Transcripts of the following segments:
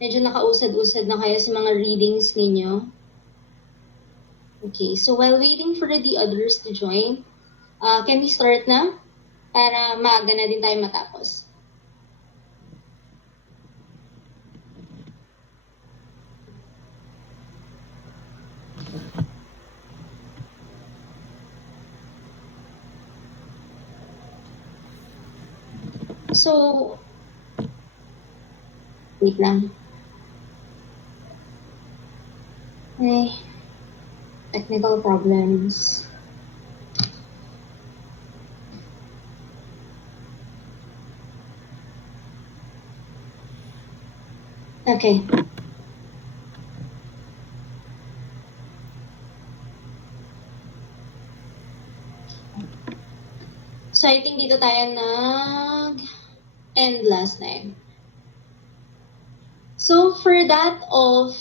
Medyo nakausad-usad na kayo sa mga readings ninyo. Okay, so while waiting for the others to join, can we start na? Para maaga na din tayo matapos. So, wait lang. Okay. Technical problems. Okay. So, I think dito tayo nag-end last time. So, for that of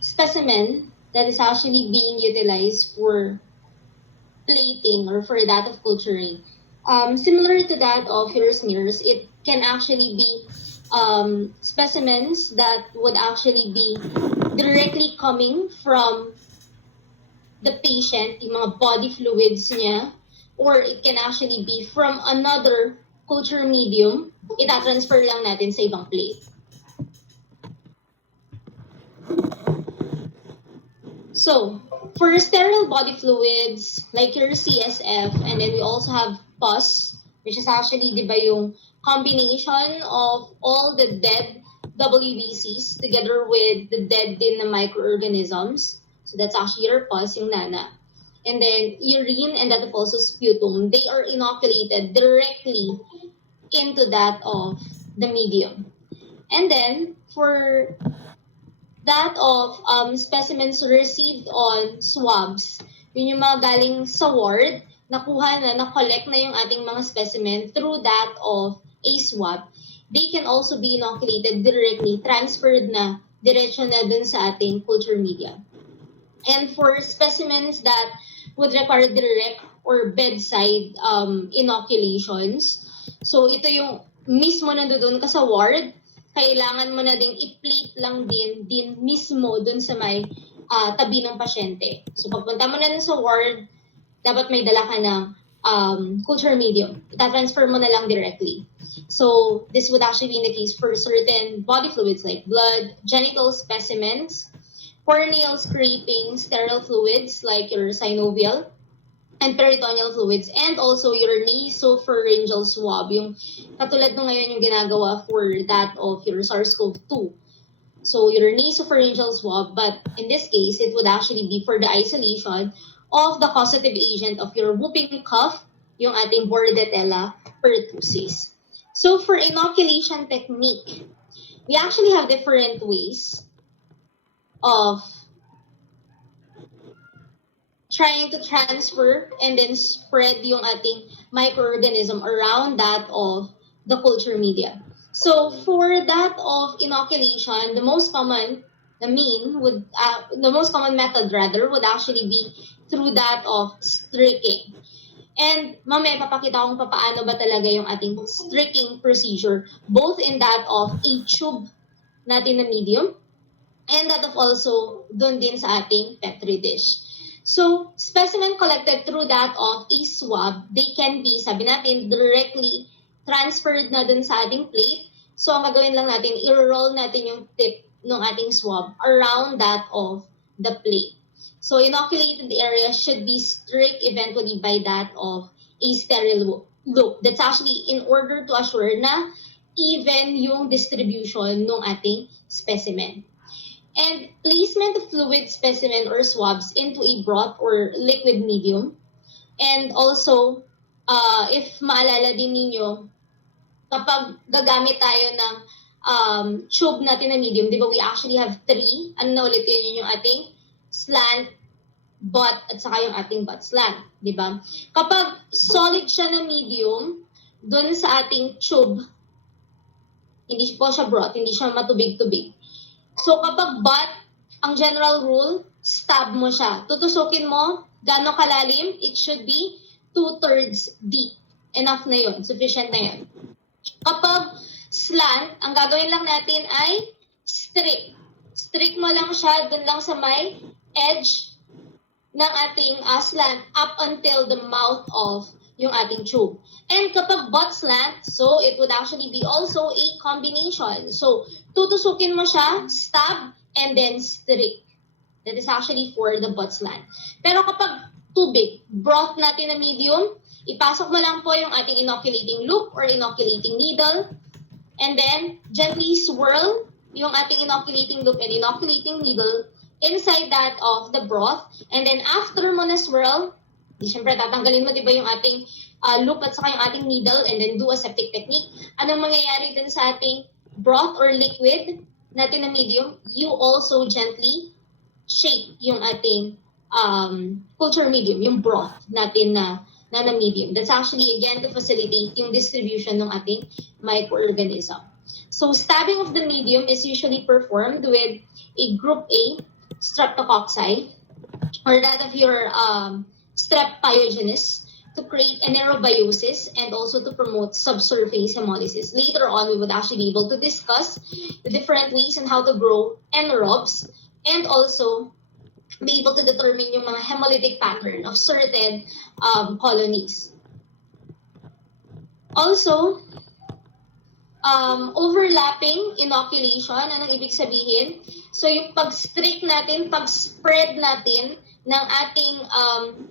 specimen that is actually being utilized for plating or for that of culturing, similar to that of Hero's mirrors, it can actually be specimens that would actually be directly coming from the patient, yung mga body fluids niya, or it can actually be from another culture medium, itatransfer lang natin sa ibang plate. So, for sterile body fluids, like your CSF, and then we also have pus, which is actually, di ba, yung combination of all the dead WBCs together with the dead din na microorganisms. So that's actually your pus, yung nana. And then urine and that of also sputum, they are inoculated directly into that of the medium. And then for that of specimens received on swabs, yun yung mga galing sa ward, nakuha na, na-collect na yung ating mga specimen through that of a swab, they can also be inoculated directly, transferred na, diretso na dun sa ating culture media. And for specimens that would require direct or bedside inoculations, so ito yung mismo nandoon ka sa ward, kailangan mo na ding i-plate lang din mismo dun sa may tabi ng pasyente. So pagpunta mo na dun sa ward, dapat may dala ka ng culture medium. Ita-transfer mo na lang directly. So this would actually be the case for certain body fluids like blood, genital specimens, corneal scraping, sterile fluids like your synovial, and peritoneal fluids, and also your nasopharyngeal swab, yung katulad nung ngayon yung ginagawa for that of your SARS-CoV-2. So your nasopharyngeal swab, but in this case, it would actually be for the isolation of the causative agent of your whooping cough, yung ating Prevotella pertussis. So for inoculation technique, we actually have different ways of trying to transfer and then spread yung ating microorganism around that of the culture media. So for that of inoculation, the most common method would actually be through that of streaking. And mamaya papakita kung paano ba talaga yung ating streaking procedure, both in that of a tube natin na medium, and that of also dun din sa ating Petri dish. So, specimen collected through that of a swab, they can be, sabi natin, directly transferred na dun sa ating plate. So, ang gagawin lang natin, i-roll natin yung tip ng ating swab around that of the plate. So, inoculated area should be streaked eventually by that of a sterile loop. That's actually in order to assure na even yung distribution ng ating specimen. And placement of fluid specimen or swabs into a broth or liquid medium. And also, if maalala din ninyo, kapag gagamit tayo ng tube natin na medium, di ba we actually have three, ano na ulit yun yung ating slant, butt, at saka yung ating butt slant, di ba? Kapag solid siya na medium, dun sa ating tube, hindi po siya broth, hindi siya matubig-tubig. So kapag butt, ang general rule, stab mo siya. Tutusukin mo, gano'ng kalalim? It should be 2/3 deep. Enough na yun. Sufficient na yun. Kapag Slant, ang gagawin lang natin ay strict. Strict mo lang siya dun lang sa may edge ng ating slant up until the mouth of yung ating tube. And kapag butt slant, so it would actually be also a combination. So, tutusukin mo siya, stab, and then strict. That is actually for the butt slant. Pero kapag tubig, broth natin na medium, ipasok mo lang po yung ating inoculating loop or inoculating needle. And then, gently swirl yung ating inoculating loop and inoculating needle inside that of the broth. And then, after mo na swirl, siyempre tatanggalin mo, di ba, yung ating loop at saka yung ating needle and then do a septic technique. Anong mangyayari dun sa ating broth or liquid natin na medium? You also gently shake yung ating culture medium, yung broth natin na medium. That's actually, again, to facilitate yung distribution ng ating microorganism. So, stabbing of the medium is usually performed with a group A streptococci or that of your strep pyogenes to create anaerobiosis and also to promote subsurface hemolysis. Later on, we would actually be able to discuss the different ways on how to grow anaerobes and also be able to determine yung mga hemolytic pattern of certain colonies. Also, overlapping inoculation, anong ibig sabihin? So yung pag-streak natin, pag-spread natin ng ating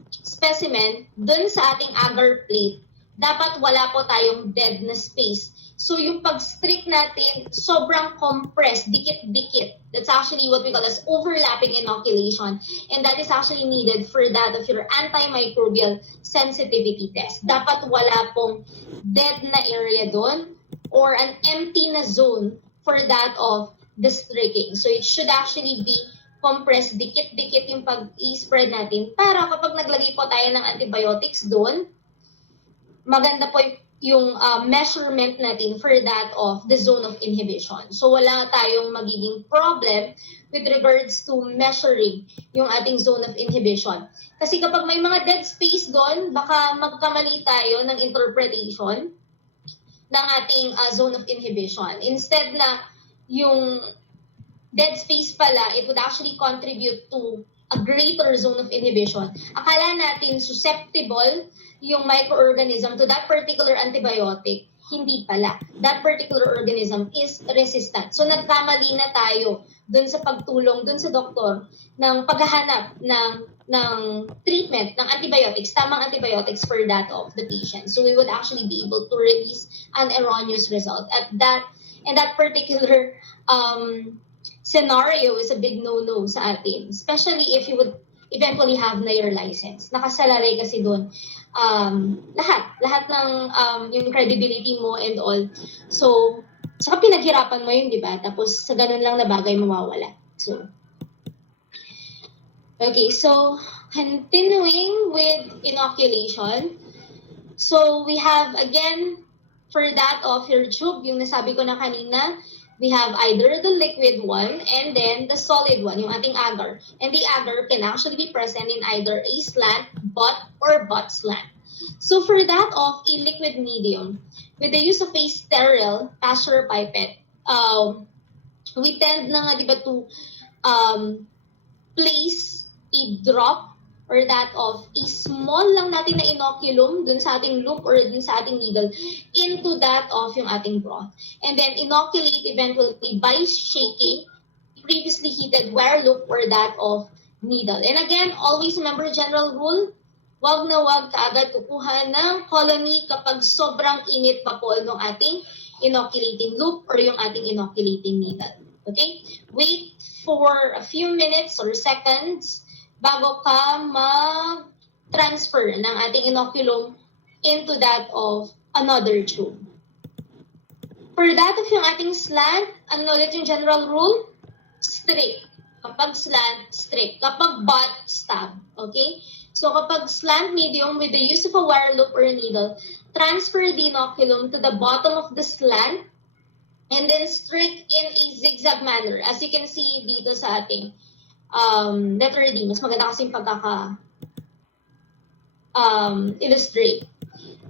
specimen dun sa ating agar plate, dapat wala po tayong dead na space. So yung pag-streak natin, sobrang compressed, dikit-dikit. That's actually what we call as overlapping inoculation. And that is actually needed for that of your antimicrobial sensitivity test. Dapat wala pong dead na area doon or an empty na zone for that of the streaking. So it should actually be compressed, dikit-dikit yung pag-i-spread natin para kapag naglagay po tayo ng antibiotics doon, maganda po yung measurement natin for that of the zone of inhibition. So wala tayong magiging problem with regards to measuring yung ating zone of inhibition. Kasi kapag may mga dead space doon, baka magkamali tayo ng interpretation ng ating zone of inhibition. Instead na yung dead space pala, it would actually contribute to a greater zone of inhibition. Akala natin susceptible yung microorganism to that particular antibiotic, hindi pala. That particular organism is resistant. So nagkamali na tayo dun sa pagtulong dun sa doktor ng paghahanap ng treatment ng antibiotics, tamang antibiotics for that of the patient. So we would actually be able to release an erroneous result. And that particular scenario is a big no-no sa atin, especially if you would eventually have na your license. Nakasalalay kasi doon lahat ng yung credibility mo and all. So, saka pinaghirapan mo yun, di ba? Tapos sa ganun lang na bagay mawawala. So, okay, so continuing with inoculation. So, we have again, for that of your tube, yung nasabi ko na kanina, we have either the liquid one and then the solid one, yung ating agar. And the agar can actually be present in either a slant, butt, or butt slant. So for that of a liquid medium, with the use of a sterile Pasteur pipette, we tend na nga, di ba, to place a drop or that of a small lang natin na inoculum dun sa ating loop or dun sa ating needle into that of yung ating broth. And then inoculate eventually by shaking previously heated wire loop or that of needle. And again, always remember general rule, wag na wag kaagad kukuha ng colony kapag sobrang init pa po ng ating inoculating loop or yung ating inoculating needle. Okay? Wait for a few minutes or seconds bago ka mag-transfer ng ating inoculum into that of another tube. For that of yung ating slant, ano ulit yung general rule? Straight. Kapag slant, straight. Kapag butt, stab. Okay? So kapag slant medium with the use of a wire loop or a needle, transfer the inoculum to the bottom of the slant and then straight in a zigzag manner. As you can see dito sa ating letter D, mas maganda kasi yung illustrate.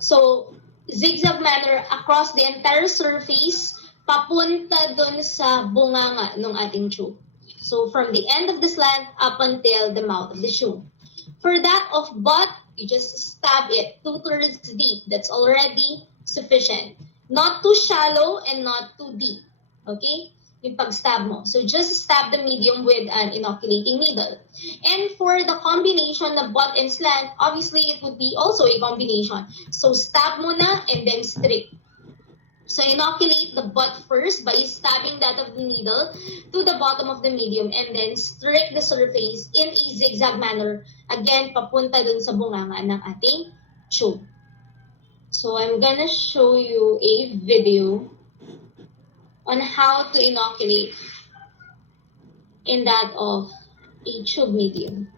So, zigzag manner across the entire surface papunta dun sa bunganga ng ating tube. So from the end of the slant up until the mouth of the tube. For that of butt, you just stab it 2/3 deep. That's already sufficient. Not too shallow and not too deep. Okay? Yung pag-stab mo. So just stab the medium with an inoculating needle. And for the combination of butt and slant, obviously it would be also a combination. So stab muna and then strip. So inoculate the butt first by stabbing that of the needle to the bottom of the medium and then strike the surface in a zigzag manner. Again, papunta dun sa bunganga ng ating tube. So I'm gonna show you a video on how to inoculate in that of a tube medium.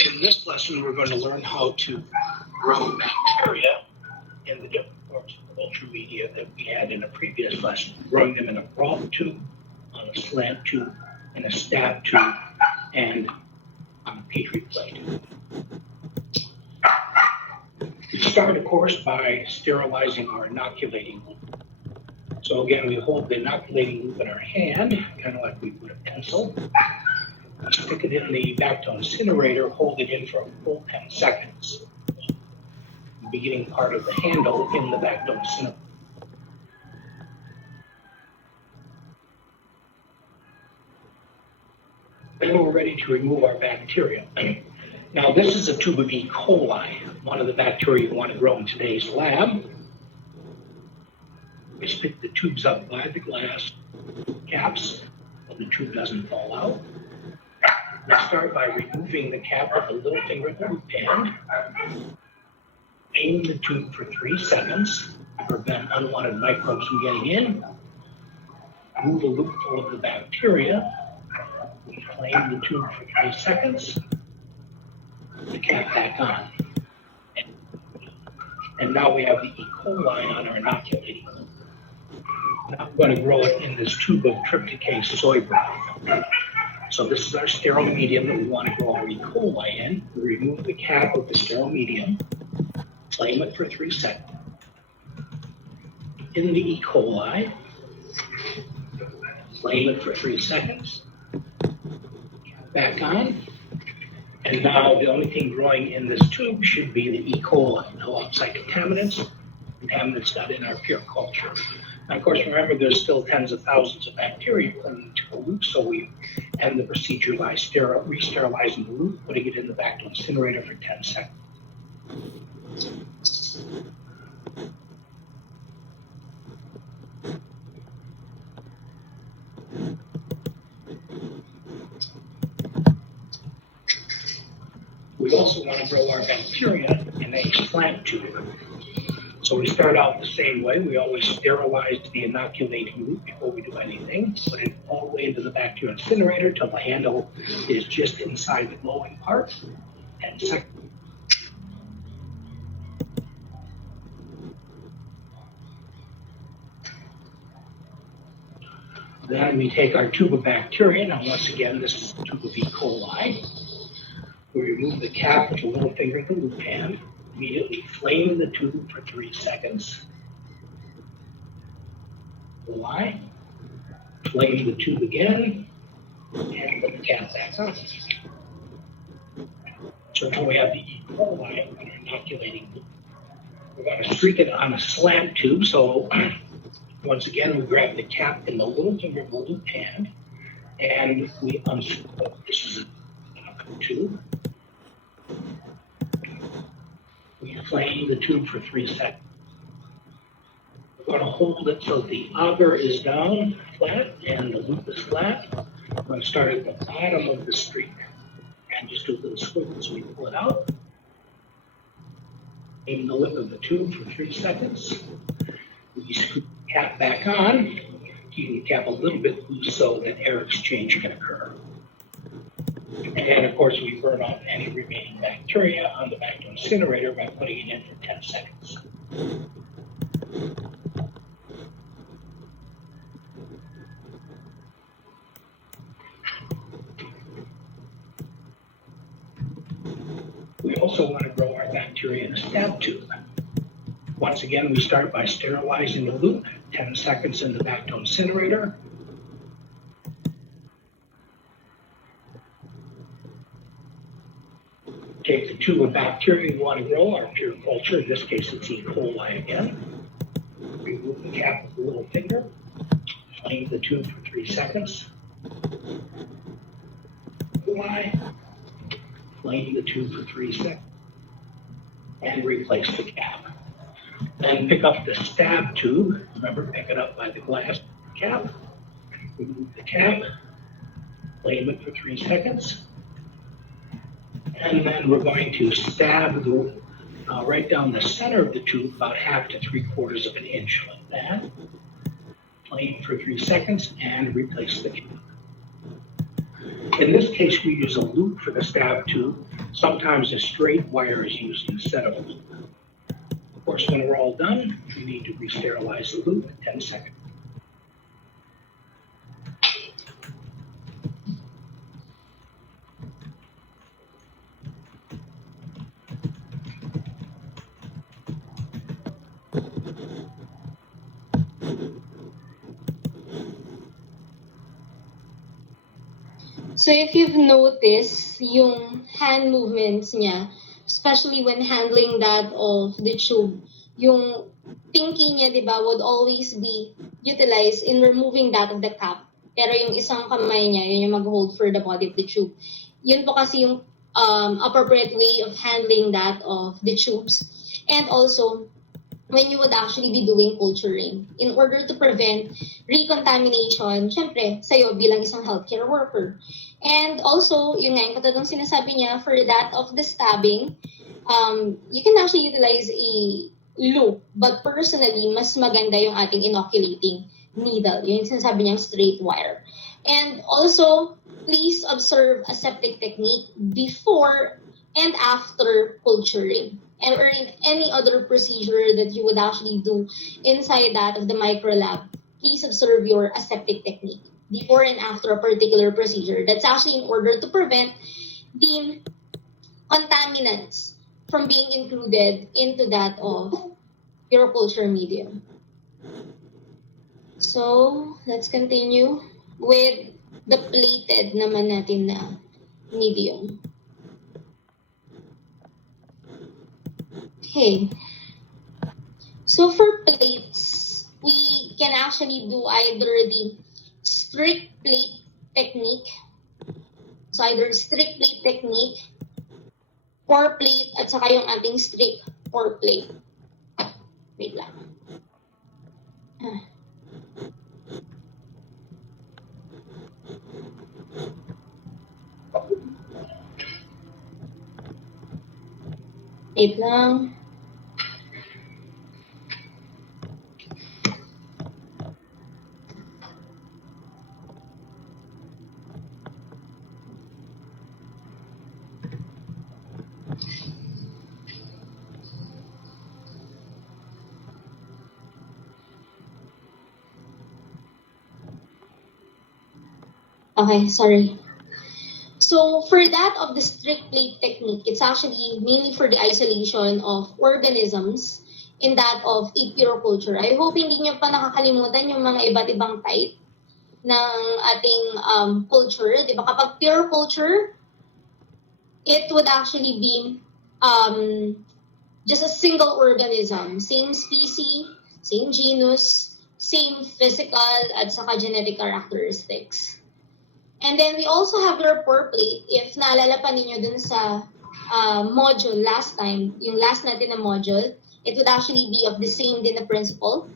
In this lesson, we're going to learn how to grow bacteria in the different forms of culture media that we had in a previous lesson, growing them in a broad tube, on a slant tube, in a stab tube, and on a petri plate. We start, of course, by sterilizing our inoculating loop. So again, we hold the inoculating loop in our hand, kind of like we would a pencil. Stick it in the back to incinerator, hold it in for a full 10 seconds. The beginning part of the handle in the back to incinerator. Then we're ready to remove our bacteria. Now this is a tube of E. coli, one of the bacteria you want to grow in today's lab. We stick the tubes up by the glass caps so the tube doesn't fall out. Let's start by removing the cap with a little finger at the loop end. Aim the tube for 3 seconds to prevent unwanted microbes from getting in. Remove the loop full of the bacteria. Flame the tube for 3 seconds. Put the cap back on. And now we have the E. coli on our inoculating loop. Now I'm going to grow it in this tube of trypticase soy broth. So this is our sterile medium that we want to grow our E. coli in. We remove the cap of the sterile medium, flame it for 3 seconds. In the E. coli, flame it for 3 seconds, cap back on, and now the only thing growing in this tube should be the E. coli. No outside contaminants not in our pure culture. Now, of course, remember, there's still tens of thousands of bacteria clinging to the loop, so we end the procedure by re-sterilizing the loop, putting it in the back to incinerator for 10 seconds. We also want to grow our bacteria in a slant tube. So we start out the same way. We always sterilize the inoculating loop before we do anything. Put it all the way into the bacteria incinerator till the handle is just inside the glowing part. And second, then we take our tube of bacteria. Now, once again, this is the tube of E. coli. We remove the cap with a little finger in the loop hand. Immediately flame the tube for 3 seconds. Flame the tube again, and put the cap back on. So now we have the E. coli on our inoculating loop. We're going to streak it on a slant tube. So once again, we grab the cap in the little finger of the loop hand, and we unscrew it. This is a tube. We flame the tube for 3 seconds. We're going to hold it so the auger is down flat and the loop is flat. We're going to start at the bottom of the streak and just do a little squeak as we pull it out. Aim the lip of the tube for 3 seconds. We screw the cap back on, keeping the cap a little bit loose so that air exchange can occur. And of course, we burn off any remaining bacteria on the back incinerator by putting it in for 10 seconds. We also want to grow our bacteria in a stab tube. Once again, we start by sterilizing the loop, 10 seconds in the back incinerator. Take the tube of bacteria we want to grow, our pure culture, in this case it's E. coli again. Remove the cap with a little finger, flame the tube for 3 seconds. Flame the tube for 3 seconds, and replace the cap. Then pick up the stab tube. Remember, pick it up by the glass cap. Remove the cap, flame it for 3 seconds. And then we're going to stab the, right down the center of the tube, about 1/2 to 3/4 of an inch like that. Flame for 3 seconds and replace the cap. In this case, we use a loop for the stab tube. Sometimes a straight wire is used instead of a loop. Of course, when we're all done, we need to re-sterilize the loop in 10 seconds. So if you've noticed yung hand movements niya, especially when handling that of the tube, yung thinking niya, di ba, would always be utilized in removing that of the cap. Pero yung isang kamay niya, yun yung mag-hold for the body of the tube. Yun po kasi yung appropriate way of handling that of the tubes. And also, when you would actually be doing culturing, in order to prevent recontamination, syempre, sa'yo bilang isang healthcare worker. And also, yun nga, yung katulad ng sinasabi niya, for that of the stabbing, you can actually utilize a loop. But personally, mas maganda yung ating inoculating needle. Yun yung sinasabi niyang straight wire. And also, please observe aseptic technique before and after culturing. Or in any other procedure that you would actually do inside that of the microlab, please observe your aseptic technique before and after a particular procedure. That's actually in order to prevent the contaminants from being included into that of your culture medium. So, let's continue with the plated naman natin na medium. Okay. So for plates, we can actually do either the strict plate technique, so either strict plate technique, pour plate, at saka yung ating strict pour plate. Wait lang. Wait lang. Okay, sorry. So for that of the strict plate technique, it's actually mainly for the isolation of organisms in that of pure culture. I hope hindi nyo pa nakakalimutan yung mga iba't ibang type ng ating culture. Diba? Kapag pure culture, it would actually be just a single organism. Same species, same genus, same physical at saka genetic characteristics. And then we also have your pour plate. If naalala pa ninyo dun sa module last time, yung last natin na module, it would actually be of the same din na principle.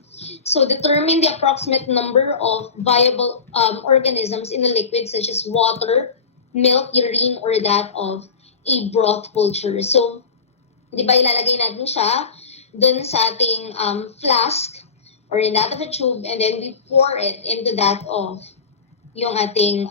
So determine the approximate number of viable organisms in a liquid such as water, milk, urine, or that of a broth culture. So, di ba ilalagay natin siya dun sa ating flask or in that of a tube, and then we pour it into that of yung ating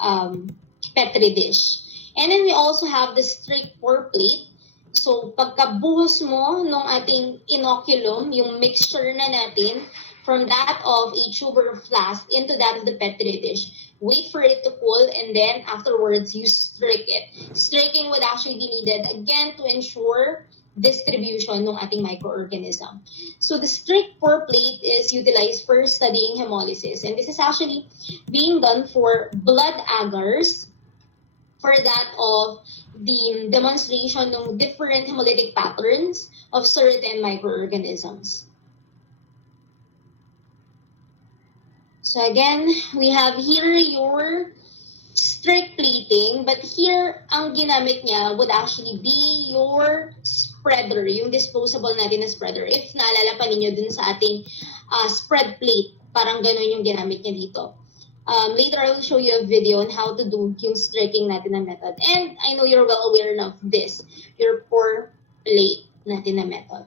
Petri dish. And then we also have the strict pour plate. So, pagkabuhos mo nung ating inoculum, yung mixture na natin, from that of a tube or flask into that of the Petri dish, wait for it to cool, and then afterwards, you strick it. Stricking would actually be needed, again, to ensure distribution ng ating microorganism. So the strict pour plate is utilized for studying hemolysis, and this is actually being done for blood agars, for that of the demonstration of different hemolytic patterns of certain microorganisms. So again, we have here your strict plating, but here, ang ginamit niya would actually be your spreader, yung disposable natin na spreader. If naalala pa ninyo dun sa ating spread plate, parang ganun yung ginamit niya dito. Later, I will show you a video on how to do yung streaking natin na method. And I know you're well aware of this, your pour plate natin na method.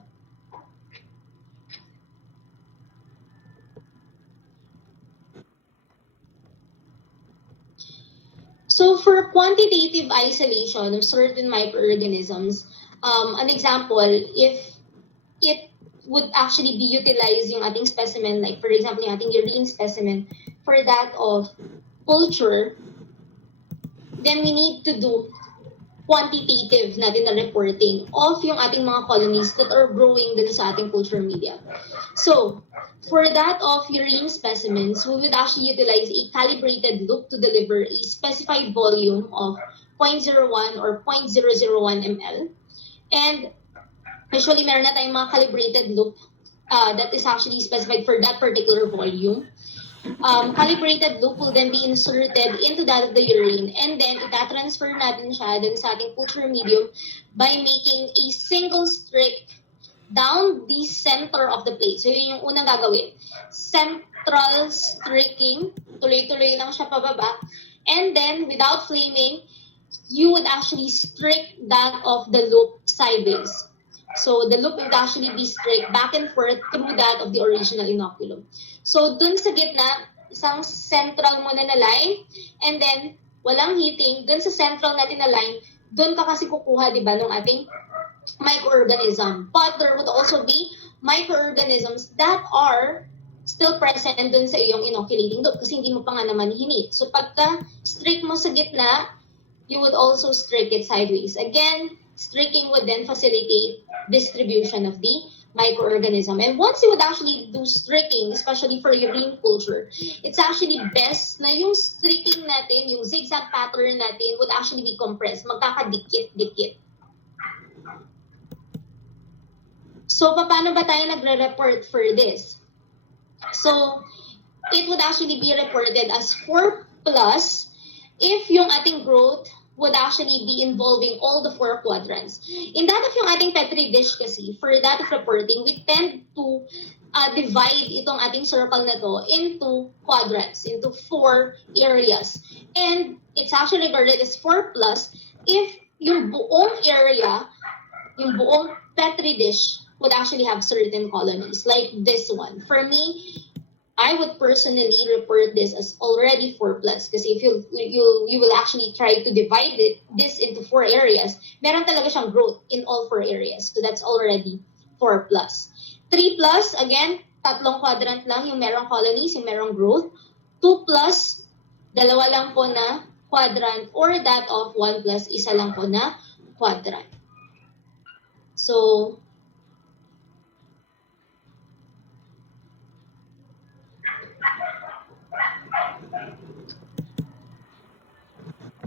So for quantitative isolation of certain microorganisms, an example, if it would actually be utilized yung ating specimen, like for example, yung ating urine specimen, for that of culture, then we need to do quantitative natin na reporting of yung ating mga colonies that are growing dun sa ating culture media. So, for that of urine specimens, we would actually utilize a calibrated loop to deliver a specified volume of 0.01 or 0.001 ml. And usually, meron na tayong mga calibrated loop that is actually specified for that particular volume. Calibrated loop will then be inserted into that of the urine, and then itatransfer natin siya dun sa ating culture medium by making a single streak down the center of the plate. So yun yung unang gagawin. Central streaking, tuloy-tuloy lang siya pababa, and then without flaming, you would actually streak that of the loop sideways. So the loop would actually be streaked back and forth through that of the original inoculum. So dun sa gitna, isang central muna na line, and then walang heating, dun sa central natin na line, dun ka kasi kukuha, di ba, ng ating microorganism. But there would also be microorganisms that are still present dun sa iyong inoculating loop kasi hindi mo pa nga naman hinit. So pagka streak mo sa gitna, you would also streak it sideways. Again, streaking would then facilitate distribution of the microorganism. And once you would actually do streaking, especially for urine culture, it's actually best na yung streaking natin, yung zigzag pattern natin would actually be compressed, magkakadikit-dikit. So, paano ba tayo nagre-report for this? So, it would actually be reported as 4+ if yung ating growth would actually be involving all the 4 quadrants. In that of yung ating Petri dish kasi, for that of reporting, we tend to divide itong ating circle na to into quadrants, into 4 areas. And it's actually regarded as 4+ if yung buong area, yung buong Petri dish would actually have certain colonies, like this one. For me, I would personally report this as already 4+, because if you will actually try to divide this into 4 areas, meron talaga siyang growth in all 4 areas. So that's already 4+. 3+, again, tatlong quadrant lang yung merong colonies, yung merong growth. 2+, dalawa lang po na quadrant, or that of 1+, isa lang po na quadrant. So,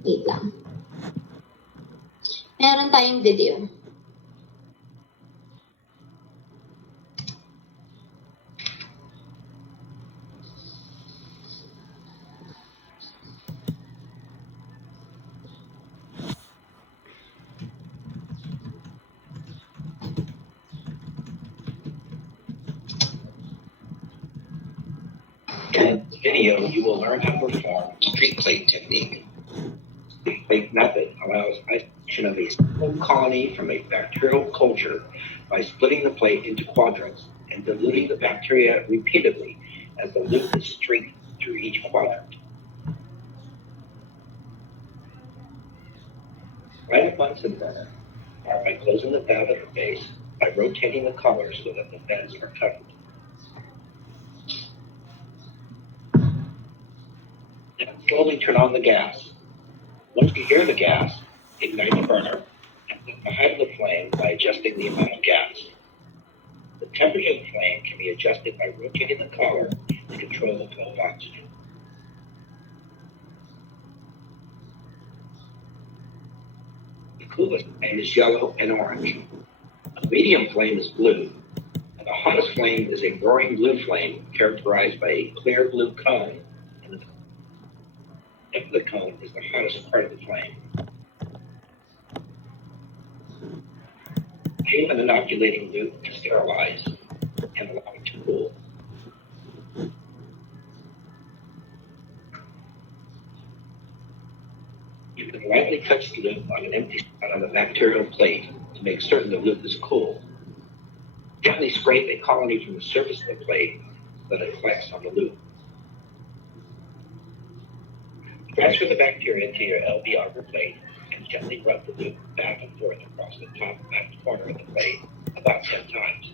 wait lang. Meron tayong video. video, you will learn how to perform street plate technique. The plate method allows isolation of a single colony from a bacterial culture by splitting the plate into quadrants and diluting the bacteria repeatedly as the loop is streaked through each quadrant. Right a Bunsen burner, start by closing the valve at the base by rotating the colors so that the vents are covered. Then slowly turn on the gas. Once you hear the gas, ignite the burner and look behind the flame by adjusting the amount of gas. The temperature of the flame can be adjusted by rotating the collar to control the flow of oxygen. The coolest flame is yellow and orange. A medium flame is blue, and the hottest flame is a roaring blue flame characterized by a clear blue cone, and the tip of the cone is the hottest part of the flame. Aim an inoculating loop to sterilize and allow it to cool. You can lightly touch the loop on an empty spot on the bacterial plate to make certain the loop is cool. Gently scrape a colony from the surface of the plate so that it collects on the loop. Transfer the bacteria to your LB auger plate and gently rub the loop back and forth across the top left corner of the plate about 10 times.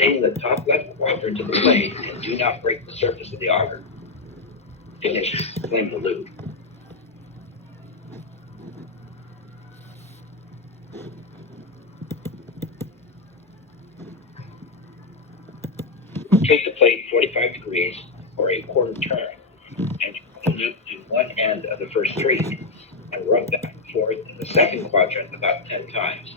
Aim the top left quadrant of the plate and do not break the surface of the auger. Finish, flame the loop. Take the plate 45 degrees or a quarter turn and the loop to one end of the first streak and rub back and forth in the second quadrant about 10 times.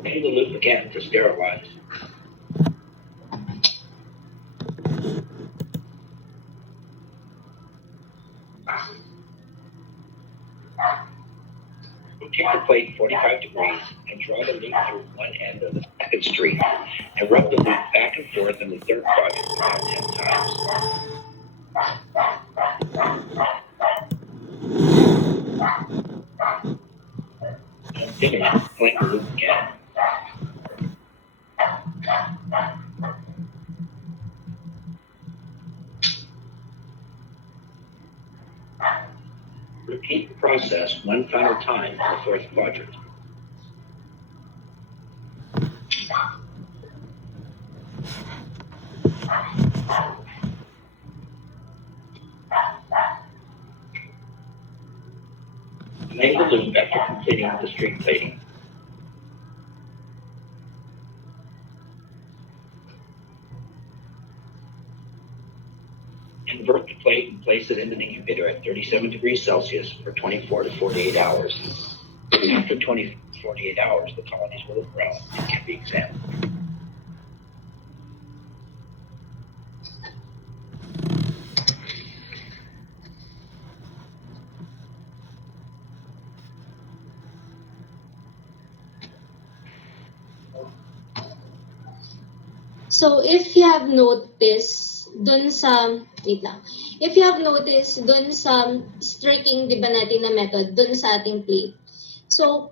Flame the loop again to sterilize. Rotate the plate 45 degrees and draw the loop through one end of the second streak and rub the loop back and forth in the third quadrant about 10 times. And finish, flame the loop again. Repeat the process one final time in the fourth quadrant. Flame the loop after completing the streak plating. Invert the plate and place it in the incubator at 37 degrees Celsius for 24 to 48 hours. After 20 to 48 hours, the colonies will have grown and can be examined. So if you have noticed dun sa, wait lang, if you have noticed dun sa streaking, di ba natin na method, dun sa ating plate. So,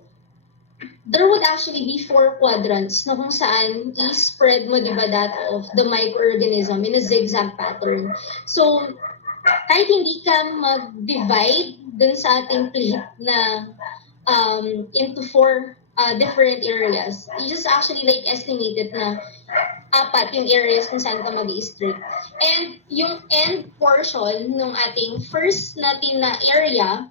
there would actually be 4 quadrants na kung saan i-spread mo, di ba, that of the microorganism in a zigzag pattern. So, kahit hindi ka mag-divide dun sa ating plate na into 4 different areas, you just actually like estimate it na 4 yung areas kung saan ka mag-i-streak. And yung end portion ng ating first natin na area,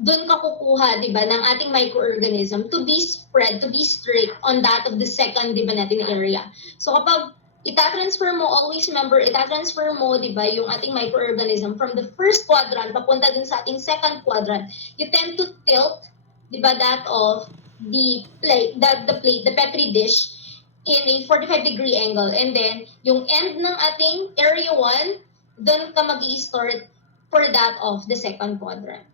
doon ka kukuha, di ba, ng ating microorganism to be spread, to be streaked on that of the second, di ba, natin na area. So kapag itatransfer mo, always remember, itatransfer mo, di ba, yung ating microorganism from the first quadrant papunta dun sa ating second quadrant, you tend to tilt, di ba, that of the plate, the Petri dish, in a 45-degree angle. And then, yung end ng ating area 1, doon ka mag-i-start for that of the second quadrant.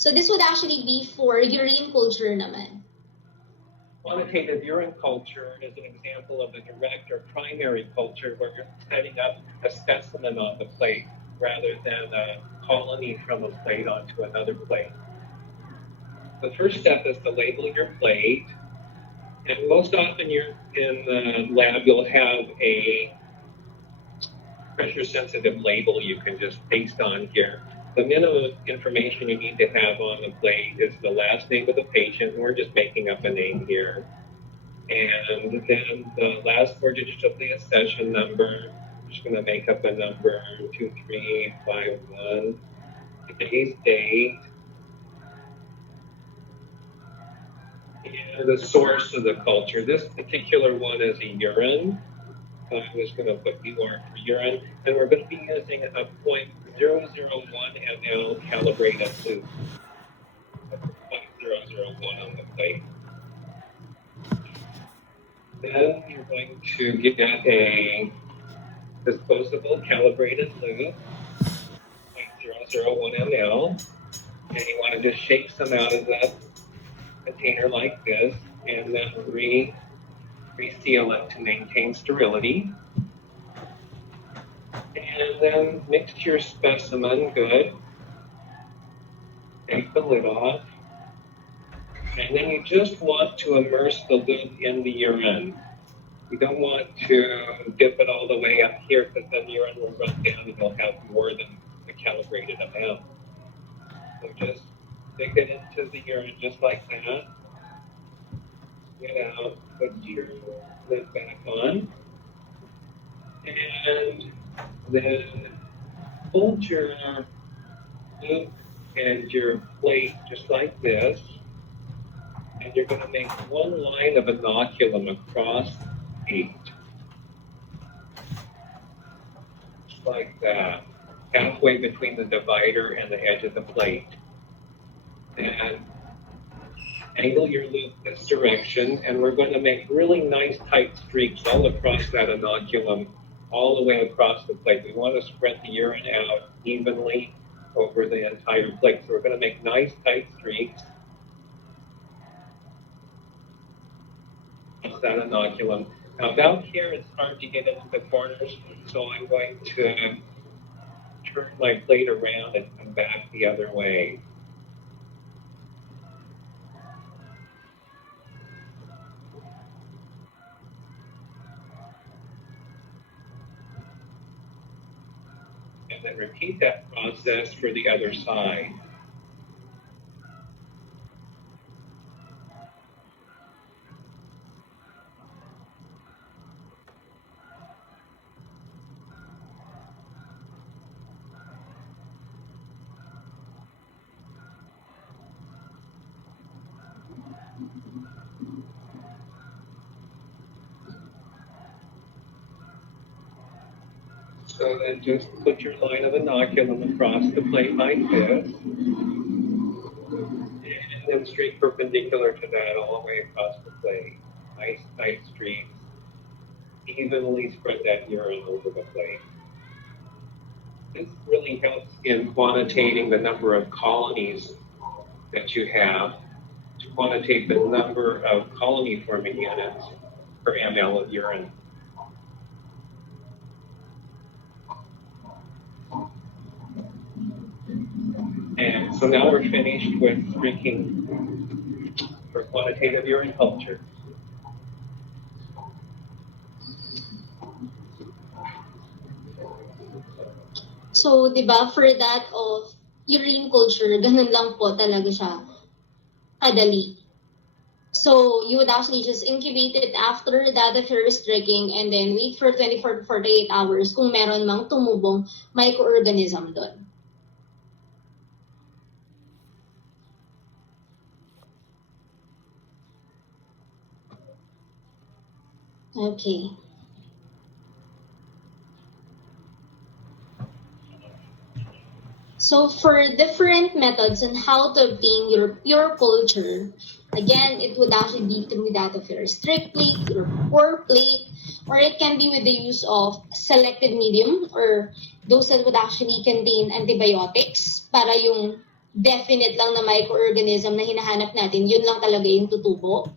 So this would actually be for urine culture naman. Quantitative urine culture is an example of a direct or primary culture where you're setting up a specimen on the plate rather than a colony from a plate onto another plate. The first step is to label your plate. And most often you're in the lab, you'll have a pressure-sensitive label you can just paste on here. The minimum information you need to have on the plate is the last name of the patient, and we're just making up a name here. And then the last 4 digits of the accession number, I'm just going to make up a number, 2351, today's date, and the source of the culture. This particular one is a urine. I'm just going to put UR for urine, and we're going to be using a 0.001 ml calibrated loop. 0.001 on the plate. Then you're going to get a disposable calibrated loop, 0.001 ml, and you want to just shake some out of that container like this, and then reseal it to maintain sterility. And then mix your specimen good. Take the lid off. And then you just want to immerse the lid in the urine. You don't want to dip it all the way up here because then the urine will run down and you'll have more than the calibrated amount. So just stick it into the urine just like that. Get out, put your lid back on. And then hold your loop and your plate just like this. And you're going to make one line of inoculum across 8. Just like that. Halfway between the divider and the edge of the plate. And angle your loop this direction, and we're going to make really nice tight streaks all across that inoculum, all the way across the plate. We want to spread the urine out evenly over the entire plate. So we're going to make nice tight streaks. That inoculum. Now down here it's hard to get into the corners, so I'm going to turn my plate around and come back the other way. And then repeat that process for the other side. So then just put your line of inoculum across the plate like this. And then streak perpendicular to that all the way across the plate. Nice tight streaks. Evenly spread that urine over the plate. This really helps in quantitating the number of colonies that you have, to quantitate the number of colony forming units per ml of urine. And so now we're finished with streaking for quantitative urine culture. So, di ba, for that of urine culture, ganun lang po talaga siya kadali. So, you would actually just incubate it after that if you're restricting and then wait for 24 to 48 hours kung meron mang tumubong microorganism doon. Okay. So for different methods on how to obtain your pure culture, again, it would actually be through that of your strict plate, your pour plate, or it can be with the use of selected medium or those that would actually contain antibiotics para yung definite lang na microorganism na hinahanap natin, yun lang talaga yung tutubo.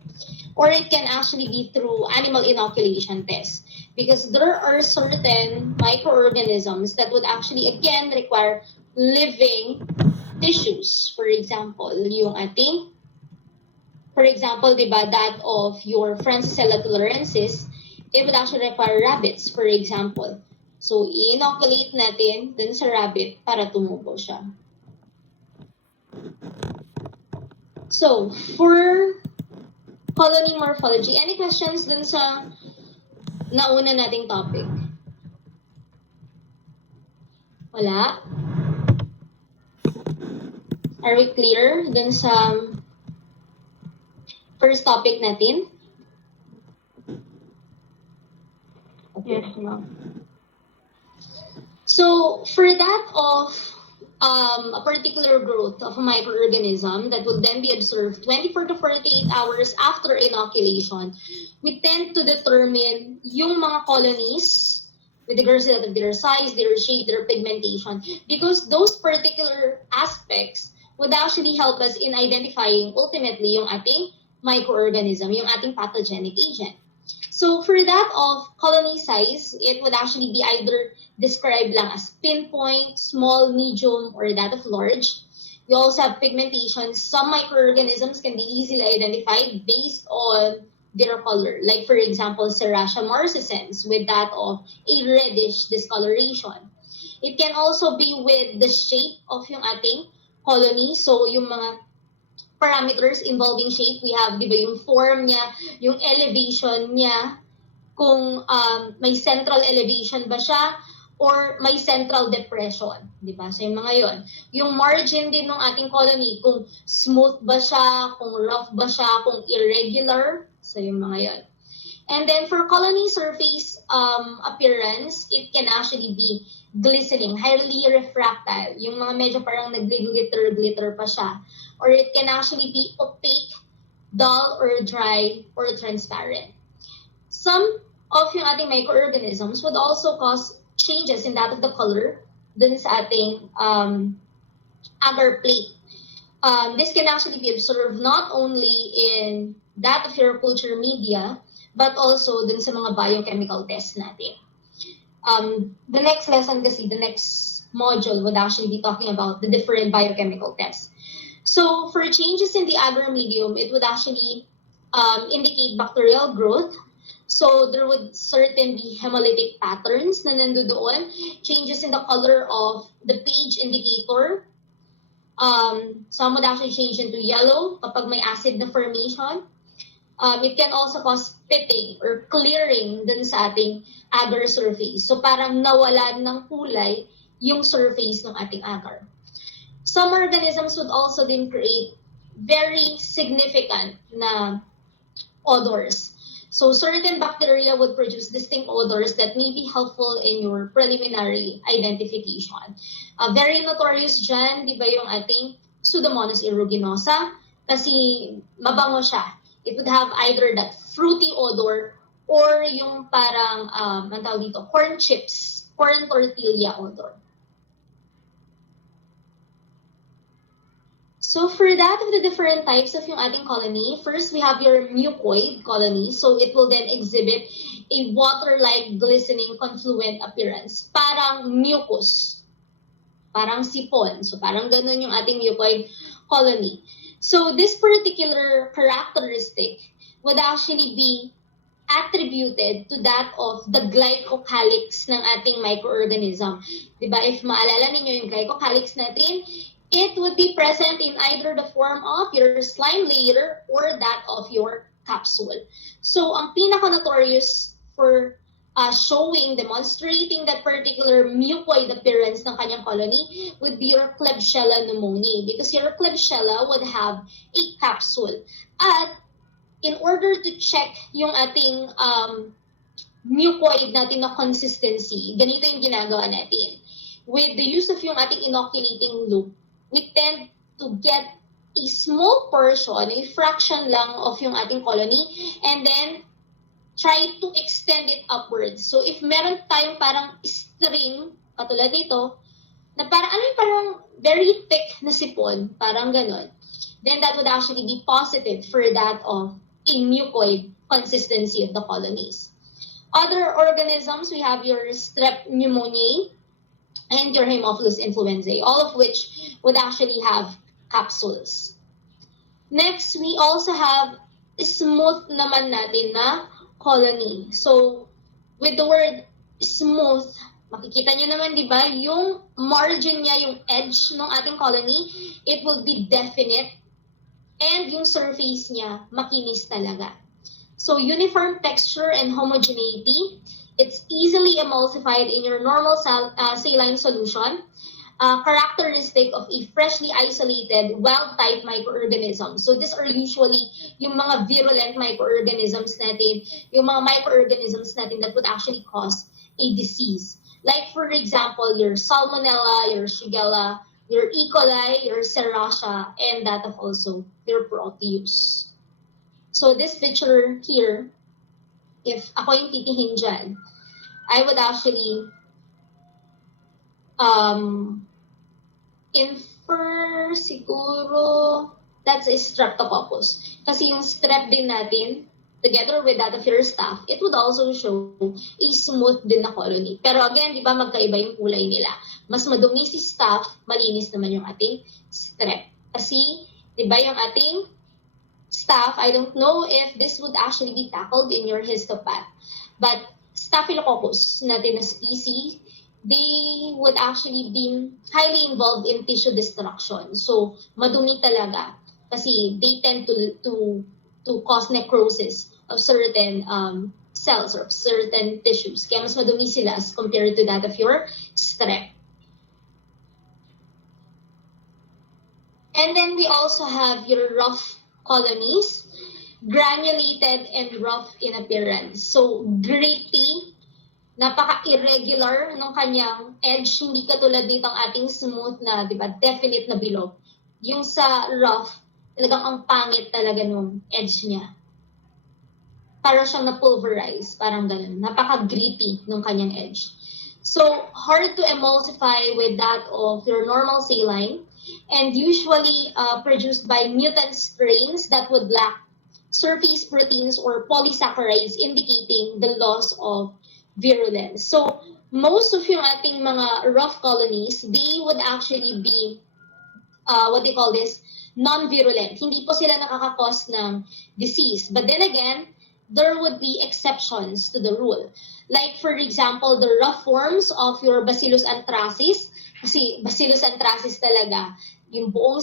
Or it can actually be through animal inoculation tests. Because there are certain microorganisms that would actually, again, require living tissues. For example, yung ating, for example, diba, that of your Francisella tularensis, it would actually require rabbits, for example. So, i-inoculate natin dun sa rabbit para tumubo siya. So, for colony morphology, any questions dun sa nauna nating topic? Wala? Are we clear dun sa first topic natin? Okay. Yes, ma'am. So, for that of a particular growth of a microorganism that would then be observed 24 to 48 hours after inoculation, we tend to determine yung mga colonies with regards to their size, their shape, their pigmentation, because those particular aspects would actually help us in identifying ultimately yung ating microorganism, yung ating pathogenic agent. So for that of colony size, it would actually be either described lang as pinpoint, small, medium, or that of large. We also have pigmentation. Some microorganisms can be easily identified based on their color. Like for example, Serratia marcescens with that of a reddish discoloration. It can also be with the shape of yung ating colony. So yung mga parameters involving shape, we have, di ba, yung form niya, yung elevation niya, kung may central elevation ba siya, or may central depression, di ba? So yung mga yon. Yung margin din ng ating colony, kung smooth ba siya, kung rough ba siya, kung irregular, so yung mga yon. And then for colony surface appearance, it can actually be glistening, highly refractile, yung mga medyo parang nag-glitter pa siya. Or it can actually be opaque, dull, or dry, or transparent. Some of yung ating microorganisms would also cause changes in that of the color dun sa ating agar plate. This can actually be observed not only in that of your culture media, but also dun sa mga biochemical tests natin. The next lesson kasi, the next module would actually be talking about the different biochemical tests. So for changes in the agar medium, it would actually indicate bacterial growth. So there would certainly be hemolytic patterns na nandoon, changes in the color of the pH indicator. Some would actually change into yellow kapag may acid na formation. It can also cause pitting or clearing dun sa ating agar surface. So parang nawalan ng kulay yung surface ng ating agar. Some organisms would also then create very significant na odors. So certain bacteria would produce distinct odors that may be helpful in your preliminary identification. Very notorious dyan, di ba, yung ating Pseudomonas aeruginosa, kasi mabango siya. It would have either that fruity odor or yung parang, ang tawag dito, corn chips, corn tortilla odor. So for that of the different types of yung ating colony, first we have your mucoid colony. So it will then exhibit a water-like glistening confluent appearance. Parang mucus. Parang sipon. So parang ganun yung ating mucoid colony. So this particular characteristic would actually be attributed to that of the glycocalyx ng ating microorganism. Diba? If maalala ninyo yung glycocalyx natin, it would be present in either the form of your slime layer or that of your capsule. So, ang pinaka-notorious for demonstrating that particular mucoid appearance ng kanyang colony would be your Klebsiella pneumoniae, because your Klebsiella would have a capsule. At in order to check yung ating mucoid natin na consistency, ganito yung ginagawa natin. With the use of yung ating inoculating loop, we tend to get a small portion, a fraction lang of yung ating colony, and then try to extend it upwards. So if meron tayong parang string, katulad nito, na parang, ano yung parang very thick na sipon, parang ganon, then that would actually be positive for that of a mucoid consistency of the colonies. Other organisms, we have your strep pneumoniae and your Haemophilus influenzae, all of which would actually have capsules. Next, we also have smooth naman natin na colony. So, with the word smooth, makikita nyo naman, di ba, yung margin niya, yung edge ng ating colony, it will be definite, and yung surface niya, makinis talaga. So, uniform texture and homogeneity, it's easily emulsified in your normal saline solution, characteristic of a freshly isolated wild-type microorganism. So these are usually yung mga virulent microorganisms natin, yung mga microorganisms natin that would actually cause a disease. Like for example, your Salmonella, your Shigella, your E. coli, your Serratia, and that of also your Proteus. So this picture here, if ako yung titihin dyan, I would actually infer siguro that's a streptococcus. Kasi yung strep din natin, together with that of your staph, it would also show a smooth din na colony. Pero again, di ba magkaiba yung kulay nila. Mas madumi si staph, malinis naman yung ating strep. Kasi, di ba yung ating staph, I don't know if this would actually be tackled in your histopath. But Staphylococcus natin na species, they would actually be highly involved in tissue destruction. So, madumi talaga kasi they tend to cause necrosis of certain cells or certain tissues. Kaya mas madumi sila as compared to that of your strep. And then we also have your rough colonies, granulated and rough in appearance. So, gritty, napaka-irregular ng kanyang edge, hindi katulad nitong ating smooth na, di ba, definite na bilog. Yung sa rough, talagang ang pangit talaga nung edge niya. Para siyang na-pulverize, parang ganun. Napaka-gritty nung kanyang edge. So, hard to emulsify with that of your normal saline, and usually produced by mutant strains that would lack surface proteins or polysaccharides, indicating the loss of virulence. So, most of yung ating mga rough colonies, they would actually be, what they call this, non-virulent. Hindi po sila nakakakos ng disease. But then again, there would be exceptions to the rule. Like, for example, the rough forms of your Bacillus anthracis, kasi Bacillus anthracis talaga, yung buong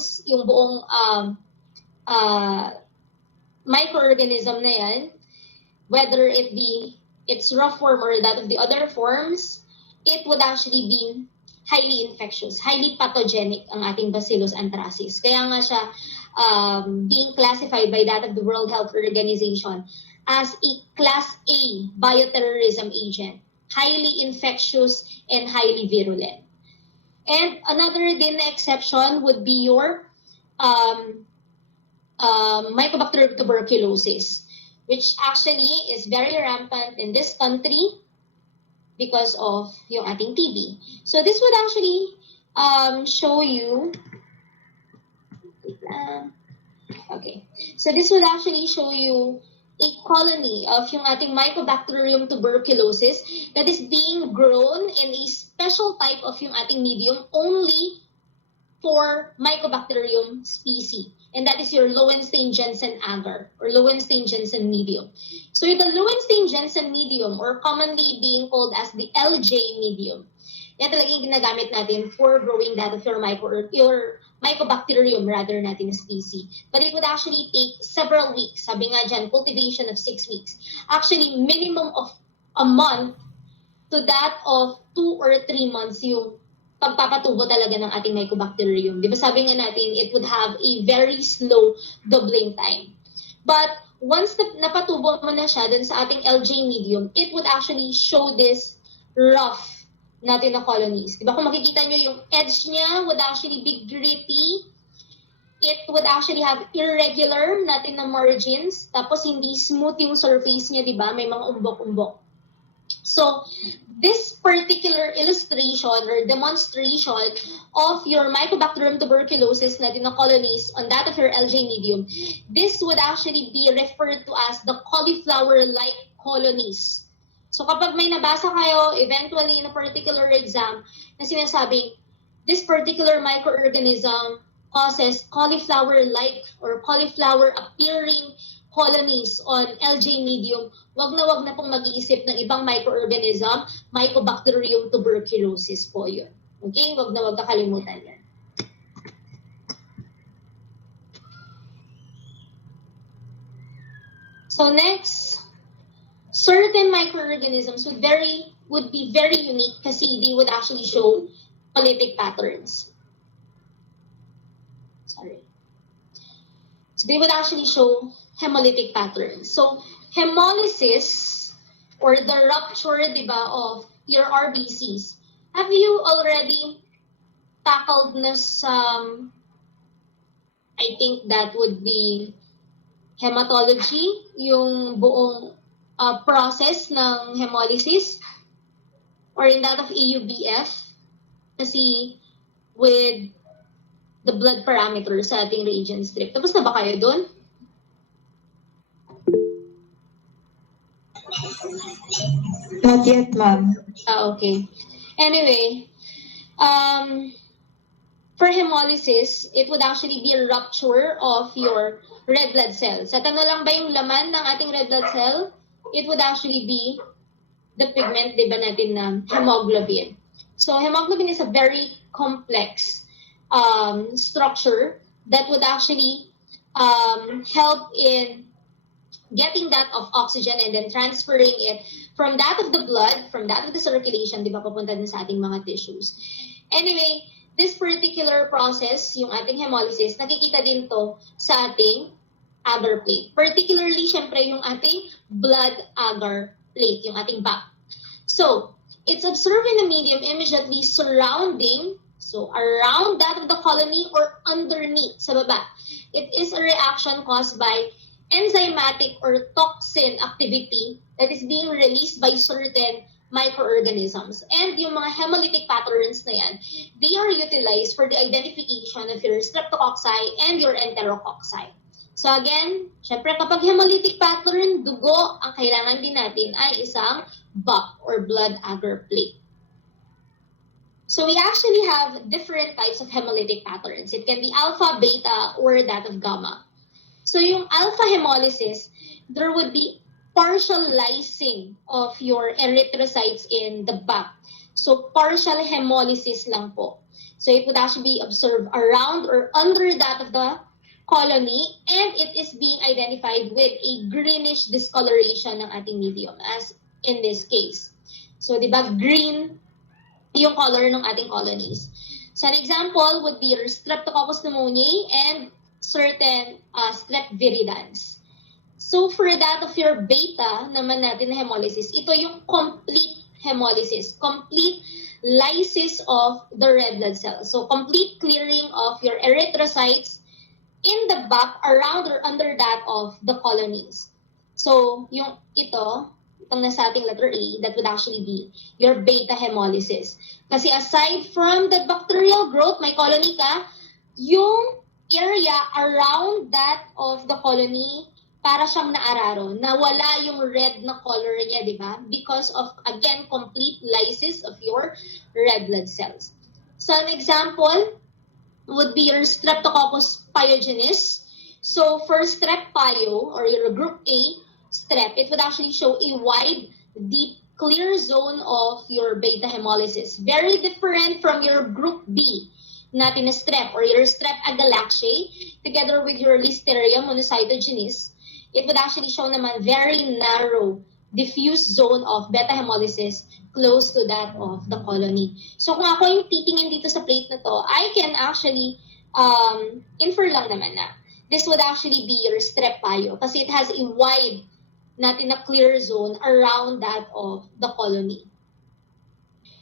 microorganism na yan, whether it be its rough form or that of the other forms, it would actually be highly infectious, highly pathogenic ang ating Bacillus anthracis. Kaya nga siya being classified by that of the World Health Organization as a Class A bioterrorism agent, highly infectious and highly virulent. And another din na exception would be your Mycobacterium tuberculosis, which actually is very rampant in this country because of yung ating TB. So this would actually show you, okay, so this would actually show you a colony of yung ating Mycobacterium tuberculosis that is being grown in a special type of yung ating medium only for Mycobacterium species. And that is your Lowenstein-Jensen agar or Lowenstein-Jensen medium. So the Lowenstein-Jensen medium, or commonly being called as the LJ medium, yan talagang ginagamit natin for growing that of your Mycobacterium rather natin na species. But it would actually take several weeks. Sabi nga dyan, cultivation of 6 weeks. Actually, minimum of a month to that of 2 or 3 months yung pagpapatubo talaga ng ating Mycobacterium. Di ba sabi nga natin, it would have a very slow doubling time. But once napatubo mo na siya dun sa ating LJ medium, it would actually show this rough natin na colonies. Di ba kung makikita nyo yung edge niya would actually be gritty. It would actually have irregular natin na margins. Tapos hindi smooth yung surface niya, di ba? May mga umbok-umbok. So this particular illustration or demonstration of your Mycobacterium tuberculosis na colonies on that of your LJ medium, this would actually be referred to as the cauliflower-like colonies. So kapag may nabasa kayo eventually in a particular exam na sinasabing this particular microorganism causes cauliflower-like or cauliflower-appearing colonies on LJ medium, wag na pong mag-iisip ng ibang microorganism, Mycobacterium tuberculosis po yun. Okay? Wag kakalimutan yan. So next, certain microorganisms would be very unique kasi they would actually show hemolytic patterns. Sorry. So they would actually show hemolytic patterns. So hemolysis or the rupture, diba, of your RBCs. Have you already tackled na some, I think that would be hematology, yung buong process ng hemolysis, or in that of AUBF, kasi with the blood parameters sa ating reagent strip. Tapos na ba kayo doon? Not yet, ma'am. Okay. Anyway, for hemolysis, it would actually be a rupture of your red blood cells. At ano lang ba yung laman ng ating red blood cell? It would actually be the pigment, di ba natin, na hemoglobin. So hemoglobin is a very complex structure that would actually help in getting that of oxygen and then transferring it from that of the blood, from that of the circulation, di ba, papunta din sa ating mga tissues. Anyway, this particular process, yung ating hemolysis, nakikita din to sa ating agar plate. Particularly, syempre, yung ating blood agar plate, yung ating BAP. So, it's observed in the medium immediately surrounding, so around that of the colony or underneath, sa baba. It is a reaction caused by enzymatic or toxin activity that is being released by certain microorganisms. And yung mga hemolytic patterns na yan, they are utilized for the identification of your streptococci and your enterococci. So again, syempre kapag hemolytic pattern, dugo, ang kailangan din natin ay isang BAP or blood agar plate. So we actually have different types of hemolytic patterns. It can be alpha, beta, or that of gamma. So yung alpha hemolysis, there would be partial lysing of your erythrocytes in the BAP. So partial hemolysis lang po. So it would actually be observed around or under that of the colony, and it is being identified with a greenish discoloration ng ating medium, as in this case. So di ba green yung color ng ating colonies. So an example would be your Streptococcus pneumoniae and certain Strep viridans. So for that of your beta naman natin na hemolysis, ito yung complete hemolysis, complete lysis of the red blood cells. So complete clearing of your erythrocytes in the back, around or under that of the colonies. So yung itong nasa ating letter A, that would actually be your beta hemolysis. Kasi aside from the bacterial growth, may colony ka, yung area around that of the colony, para siyang naararo, nawala yung red na color niya, di ba? Because of, again, complete lysis of your red blood cells. So an example would be your Streptococcus pyogenes. So for strep pyo, or your group A strep, it would actually show a wide, deep, clear zone of your beta hemolysis. Very different from your group B natin na strep, or your strep agalactiae, together with your Listeria monocytogenes. It would actually show naman very narrow, diffuse zone of beta hemolysis close to that of the colony. So kung ako yung titingin dito sa plate na to, I can actually infer lang naman na this would actually be your strep pyo kasi it has a wide, natin na clear zone around that of the colony.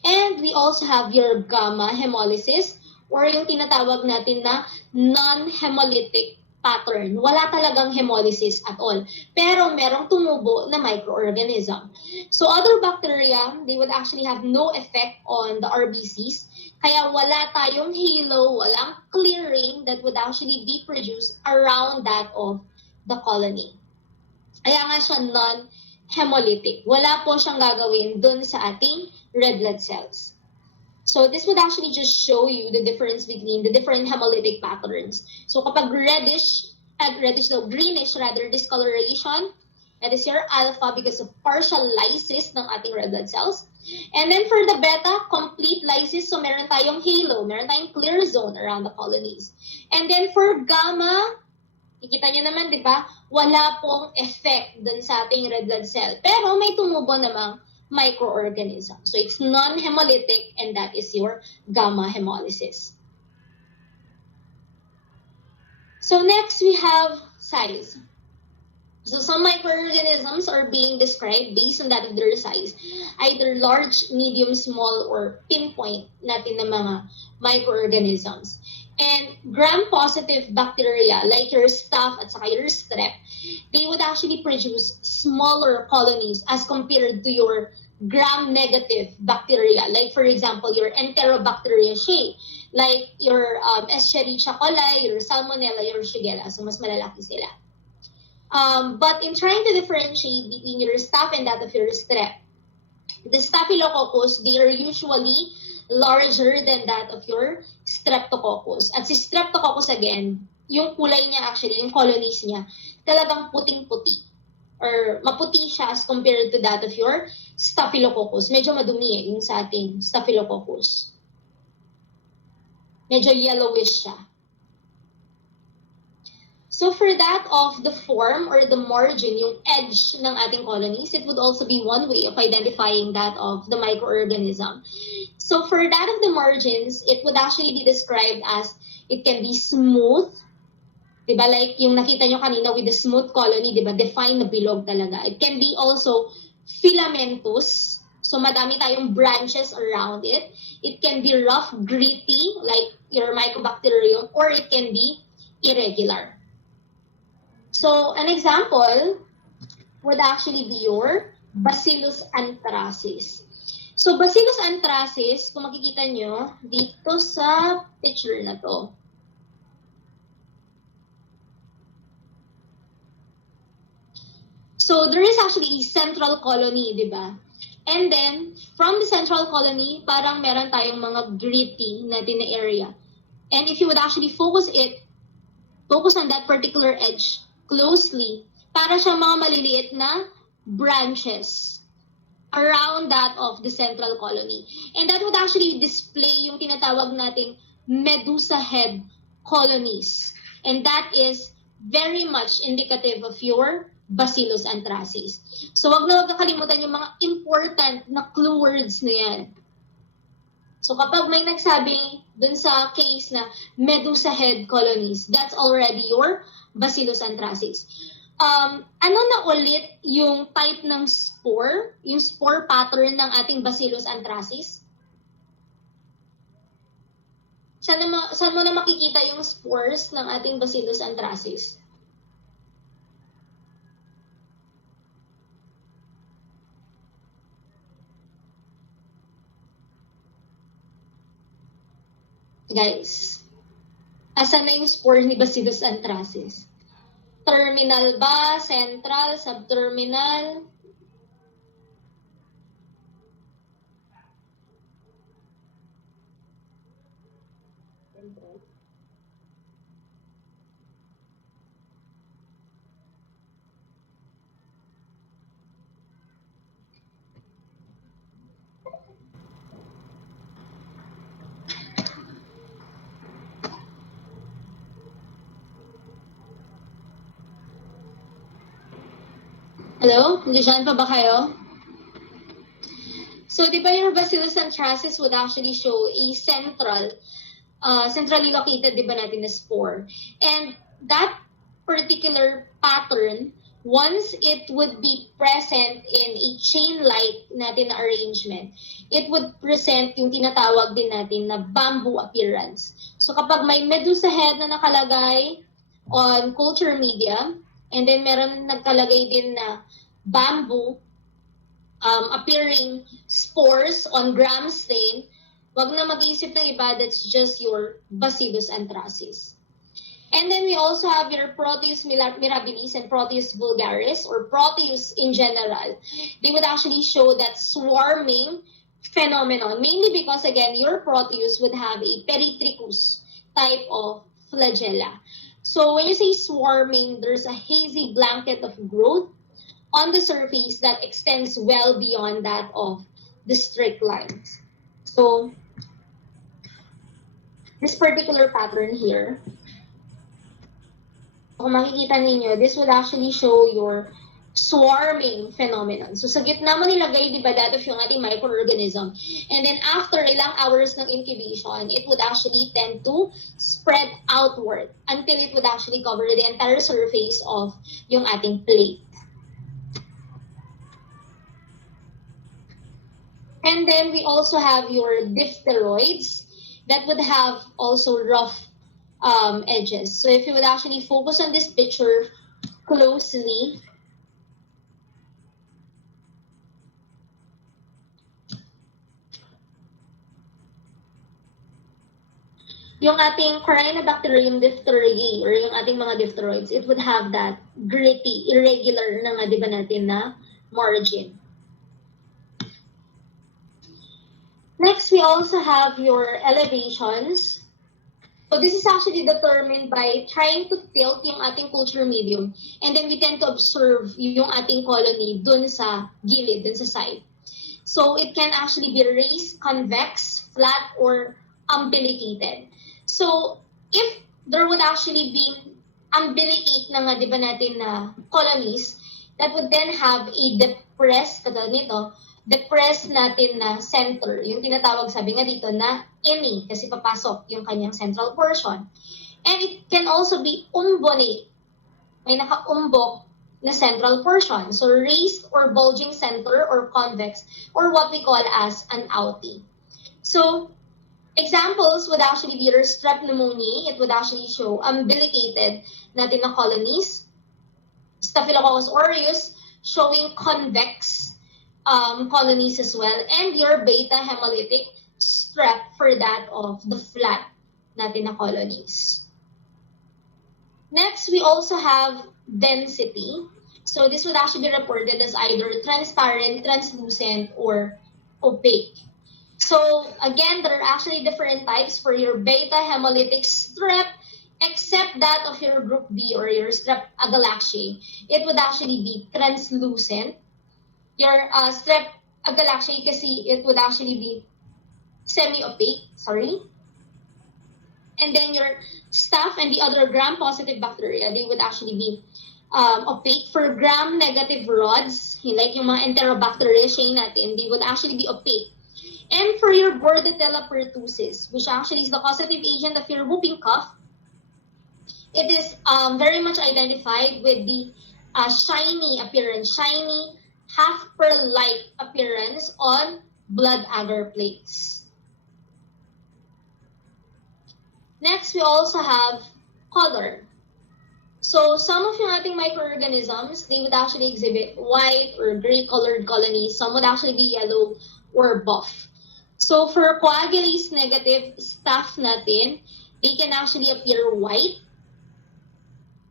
And we also have your gamma hemolysis, or yung tinatawag natin na non-hemolytic pattern. Wala talagang hemolysis at all. Pero merong tumubo na microorganism. So other bacteria, they would actually have no effect on the RBCs. Kaya wala tayong halo, walang clearing that would actually be produced around that of the colony. Kaya nga siya non-hemolytic. Wala po siyang gagawin dun sa ating red blood cells. So this would actually just show you the difference between the different hemolytic patterns. So kapag greenish discoloration, that is your alpha because of partial lysis ng ating red blood cells. And then for the beta, complete lysis. So meron tayong halo, meron tayong clear zone around the colonies. And then for gamma, ikita nyo naman, di ba? Wala pong effect dun sa ating red blood cell. Pero may tumubo namang microorganism. So it's non-hemolytic, and that is your gamma hemolysis. So next we have size. So some microorganisms are being described based on that of their size. Either large, medium, small, or pinpoint natin ng mga microorganisms. And gram-positive bacteria like your staph at saka your strep, they would actually produce smaller colonies as compared to your gram-negative bacteria. Like for example, your Enterobacteriaceae, like your Escherichia coli, your Salmonella, your Shigella. So mas malalaki sila. But in trying to differentiate between your staph and that of your strep, the Staphylococcus, they are usually larger than that of your Streptococcus. At si Streptococcus again, yung kulay niya actually, yung colonies niya, talagang puting-puti. Or maputi siya as compared to that of your Staphylococcus. Medyo madumi yung sa ating Staphylococcus. Medyo yellowish siya. So for that of the form or the margin, yung edge ng ating colonies, it would also be one way of identifying that of the microorganism. So for that of the margins, it would actually be described as it can be smooth. Diba? Like yung nakita nyo kanina with the smooth colony, diba? Define na bilog talaga. It can be also filamentous. So madami tayong branches around it. It can be rough, gritty, like your Mycobacterium, or it can be irregular. So an example would actually be your Bacillus anthracis. So Bacillus anthracis, kung makikita nyo, dito sa picture na to. So there is actually a central colony, di ba? And then, from the central colony, parang meron tayong mga gritty natin na area. And if you would actually focus on that particular edge closely, para siyang mga maliliit na branches around that of the central colony. And that would actually display yung tinatawag nating medusa head colonies. And that is very much indicative of your Bacillus anthracis. So wag na kakalimutan yung mga important na clue words na yan. So kapag may nagsabi dun sa case na medusa head colonies, that's already your Bacillus anthracis. Ano na ulit yung type ng spore, yung spore pattern ng ating Bacillus anthracis? Saan mo na makikita yung spores ng ating Bacillus anthracis? Guys, asan na yung spore ni Bacillus anthracis? Terminal ba? Central? Subterminal? Hello? Nandiyan pa ba kayo? So, di ba yung Bacillus anthracis would actually show a centrally located, di ba natin na spore. And that particular pattern, once it would be present in a chain-like natin na arrangement, it would present yung tinatawag din natin na bamboo appearance. So, kapag may medusa head na nakalagay, on culture media. And then meron nagkalagay din na bamboo appearing spores on gram stain. Wag na mag-isip ng iba, that's just your Bacillus anthracis. And then we also have your Proteus mirabilis and Proteus vulgaris, or Proteus in general. They would actually show that swarming phenomenon, mainly because, again, your Proteus would have a peritricus type of flagella. So when you say swarming, there's a hazy blanket of growth on the surface that extends well beyond that of the strict lines. So this particular pattern here, kung makikita ninyo, this will actually show your swarming phenomenon. So sa gitna mo nilagay, di ba, that of yung ating microorganism. And then after ilang hours ng incubation, it would actually tend to spread outward until it would actually cover the entire surface of yung ating plate. And then we also have your diphtheroids that would have also rough edges. So if you would actually focus on this picture closely, yung ating Corynebacterium diphtheriae or yung ating mga diphtheroids, it would have that gritty, irregular na nga, di ba natin, na margin. Next, we also have your elevations. So this is actually determined by trying to tilt yung ating culture medium, and then we tend to observe yung ating colony dun sa gilid, dun sa side. So it can actually be raised, convex, flat, or umbilicated. So if there would actually be umbilicate na nga, di ba natin, na colonies, that would then have a depressed, katulad nito, depressed natin na center, yung tinatawag, sabi nga dito, na ini, kasi papasok yung kanyang central portion. And it can also be umbonate, may nakaumbok na central portion. So raised or bulging center or convex, or what we call as an outie. So examples would actually be your strep pneumoniae. It would actually show umbilicated natin na colonies. Staphylococcus aureus showing convex colonies as well, and your beta hemolytic strep for that of the flat natin na colonies. Next, we also have density. So this would actually be reported as either transparent, translucent, or opaque. So again, there are actually different types for your beta hemolytic strep, except that of your group B or your strep agalactiae. It would actually be translucent. Your strep agalactiae kasi it would actually be semi-opaque, And then your staph and the other gram-positive bacteria, they would actually be opaque. For gram-negative rods, like yung mga Enterobacteriaceae natin, they would actually be opaque. And for your Bordetella pertussis, which actually is the causative agent of your whooping cough, it is very much identified with the shiny appearance, shiny, half-pearl-like appearance on blood agar plates. Next, we also have color. So some of yung ating microorganisms, they would actually exhibit white or gray-colored colonies. Some would actually be yellow or buff. So for coagulase negative staph natin, they can actually appear white.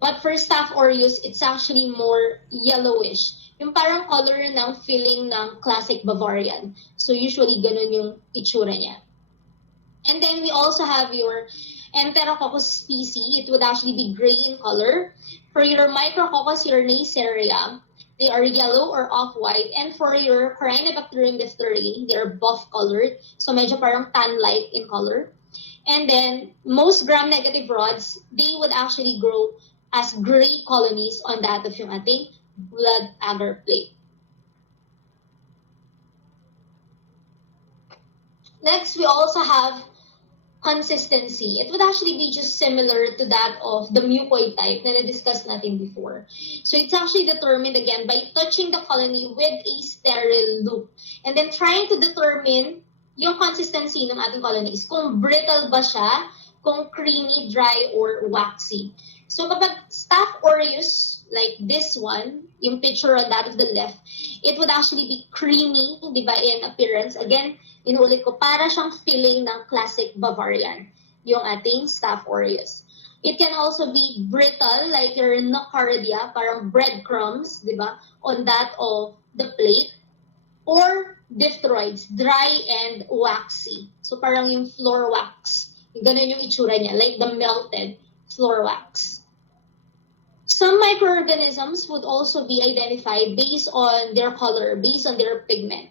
But for Staph aureus, it's actually more yellowish. Yung parang color ng filling ng classic Bavarian. So usually ganun yung itsura niya. And then we also have your Enterococcus species. It would actually be gray in color. For your Micrococcus urnacearia, they are yellow or off-white. And for your Corynebacterium diphtheriae, they are buff-colored. So medyo parang tan-like in color. And then most gram-negative rods, they would actually grow as gray colonies on that of yung ating blood agar plate. Next, we also have consistency. It would actually be just similar to that of the mucoid type na na-discuss natin before. So it's actually determined again by touching the colony with a sterile loop and then trying to determine yung consistency ng ating colonies. Kung brittle ba siya, kung creamy, dry, or waxy. So kapag Staph aureus, like this one, yung picture on that of the left, it would actually be creamy, di ba, in appearance. Again, inuulit ko, para siyang filling ng classic Bavarian, yung ating Staph aureus. It can also be brittle, like your nocardia, parang breadcrumbs, di ba, on that of the plate. Or diphtheroids, dry and waxy. So parang yung floor wax. Ganun yung itsura niya, like the melted floor wax. Some microorganisms would also be identified based on their color, based on their pigment.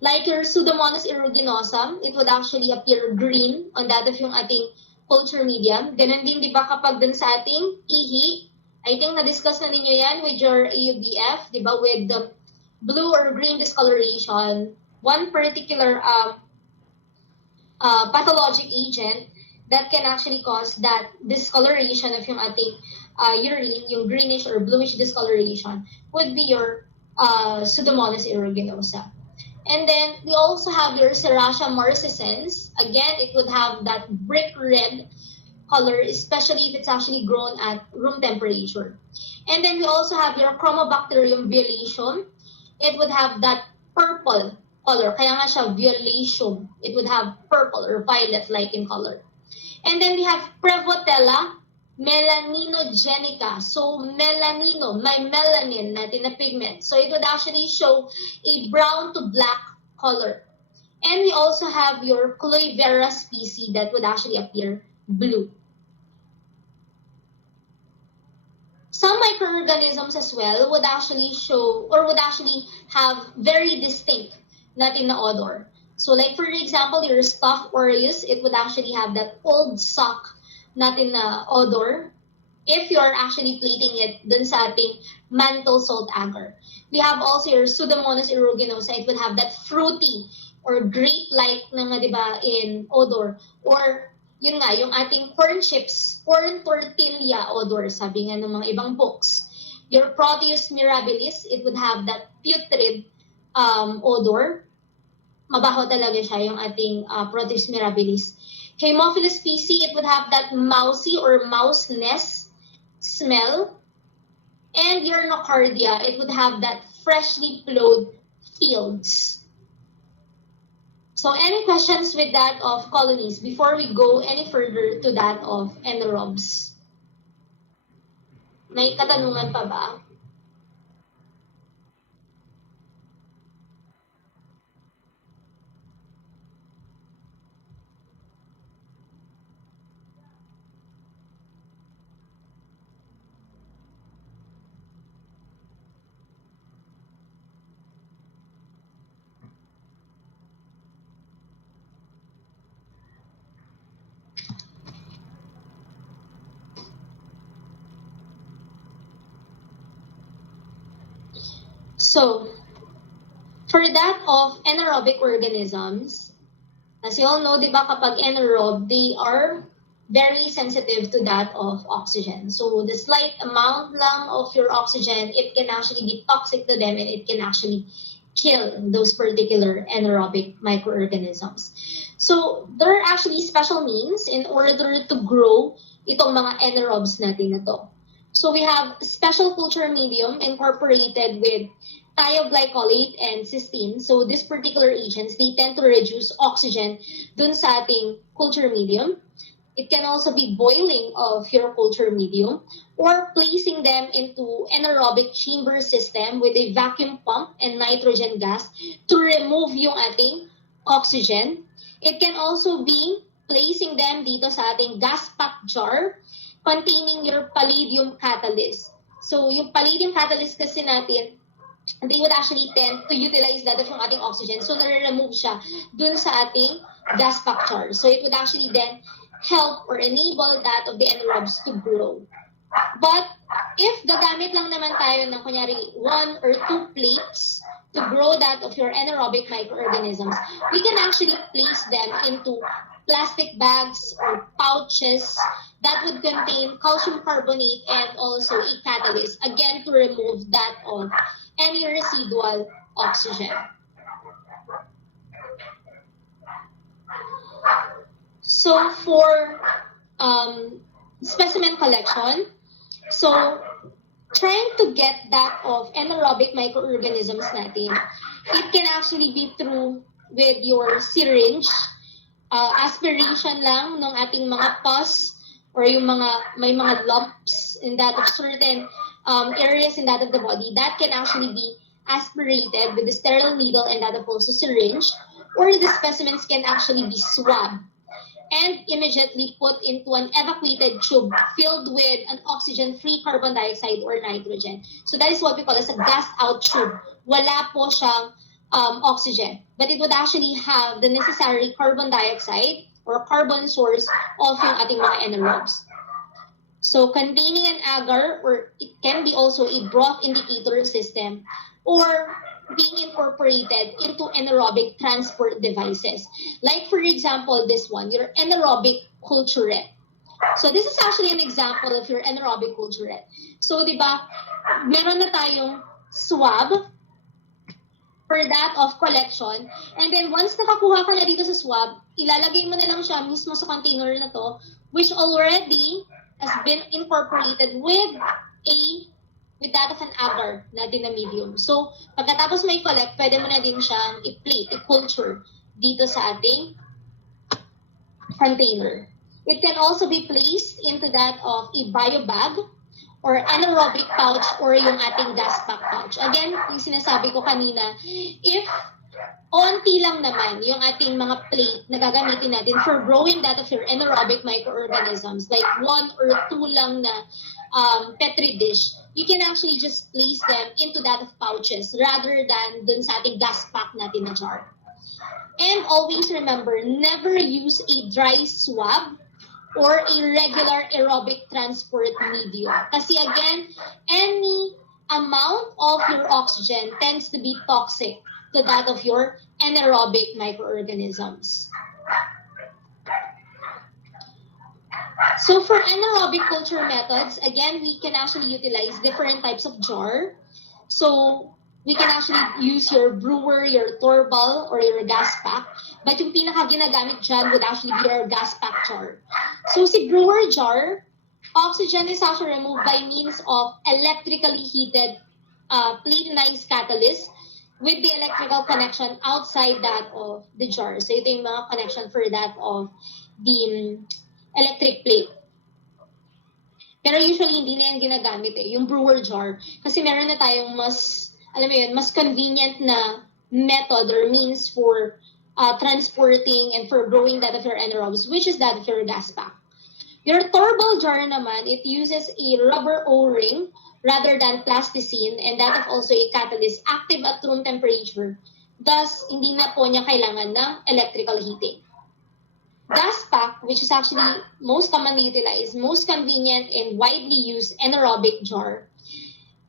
Like your Pseudomonas aeruginosa, it would actually appear green on that of yung ating culture medium. Ganun din, di ba, kapag dun sa ating ihi, I think na-discuss na ninyo yan with your AUBF, di ba, with the blue or green discoloration, one particular pathologic agent that can actually cause that discoloration of yung ating urine, yung greenish or bluish discoloration, would be your Pseudomonas aeruginosa. And then we also have your Serratia marcescens. Again, it would have that brick red color, especially if it's actually grown at room temperature. And then we also have your Chromobacterium violacum. It would have that purple color. Kaya nga siya violacum. It would have purple or violet-like in color. And then we have Prevotella Melaninogenica. So melanino, may melanin natin na pigment. So it would actually show a brown to black color. And we also have your Cloivera species that would actually appear blue. Some microorganisms as well would actually show or would actually have very distinct natin na odor. So like for example, your Staph aureus, it would actually have that old sock natin na odor if you're actually plating it dun sa ating mantle salt agar. We have also your Pseudomonas aeruginosa, it would have that fruity or grape-like na nga, di ba, in odor. Or yun nga, yung ating corn chips, corn tortilla odor, sabi nga ng mga ibang books. Your Proteus mirabilis, it would have that putrid odor. Mabaho talaga siya, yung ating Proteus mirabilis. Haemophilus species, it would have that mousy or mouse nest smell. And your Nocardia, it would have that freshly plowed fields. So any questions with that of colonies before we go any further to that of anaerobes? May katanungan pa ba? So, for that of anaerobic organisms, as you all know, di ba, kapag anaerobe, they are very sensitive to that of oxygen. So, the slight amount lang of your oxygen, it can actually be toxic to them and it can actually kill those particular anaerobic microorganisms. So, there are actually special means in order to grow itong mga anaerobes natin na to. So, we have special culture medium incorporated with thioglycolate and cysteine. So these particular agents, they tend to reduce oxygen dun sa ating culture medium. It can also be boiling of your culture medium or placing them into anaerobic chamber system with a vacuum pump and nitrogen gas to remove yung ating oxygen. It can also be placing them dito sa ating gas pack jar containing your palladium catalyst. So yung palladium catalyst kasi natin, they would actually tend to utilize that of yung ating oxygen. So, nare-remove siya dun sa ating gas pack jar. So, it would actually then help or enable that of the anaerobes to grow. But, if gagamit lang naman tayo ng kunyari 1 or 2 plates to grow that of your anaerobic microorganisms, we can actually place them into plastic bags or pouches that would contain calcium carbonate and also a catalyst, again, to remove that of any residual oxygen. So for specimen collection, So, trying to get that of anaerobic microorganisms natin, it can actually be through with your syringe, aspiration lang ng ating mga pus or yung may mga lumps in that of certain areas in that of the body that can actually be aspirated with the sterile needle and that of also syringe, or the specimens can actually be swabbed and immediately put into an evacuated tube filled with an oxygen-free carbon dioxide or nitrogen. So that is what we call as a gas-out tube. Wala po siyang oxygen, but it would actually have the necessary carbon dioxide or carbon source of yung ating mga anaerobes. So containing an agar, or it can be also a broth indicator system, or being incorporated into anaerobic transport devices. Like for example, this one, your anaerobic culturette. So this is actually an example of your anaerobic culturette. So di ba, meron na tayong swab for that of collection. And then once nakakuha ka na dito sa swab, ilalagay mo na lang siya mismo sa container na to, which already has been incorporated with that of an agar natin na medium. So, pagkatapos may collect, pwede mo na din siyang i-plate, i-culture dito sa ating container. It can also be placed into that of a bio bag or anaerobic pouch or yung ating gas pack pouch. Again, yung sinasabi ko kanina, if onti lang naman yung ating mga plate na gagamitin natin for growing that of your anaerobic microorganisms, like 1 or 2 lang na Petri dish, you can actually just place them into that of pouches rather than dun sa ating gas pack natin na jar. And always remember, never use a dry swab or a regular aerobic transport medium. Kasi again, any amount of your oxygen tends to be toxic to that of your anaerobic microorganisms. So for anaerobic culture methods, again, we can actually utilize different types of jar. So we can actually use your brewer, your torbal, or your gas pack. But yung pinaka ginagamit dyan would actually be your gas pack jar. So si brewer jar, oxygen is actually removed by means of electrically heated platinized catalyst with the electrical connection outside that of the jar. So ito yung mga connection for that of the electric plate. Pero usually hindi na yan ginagamit yung brewer jar. Kasi meron na tayong mas, alam mo yun, mas convenient na method or means for transporting and for growing that of your anaerobes, which is that of your gas pack. Your torbal jar naman, it uses a rubber O-ring rather than plasticine, and that of also a catalyst active at room temperature. Thus, hindi na po niya kailangan ng electrical heating. Gas pack, which is actually most commonly utilized, most convenient and widely used anaerobic jar,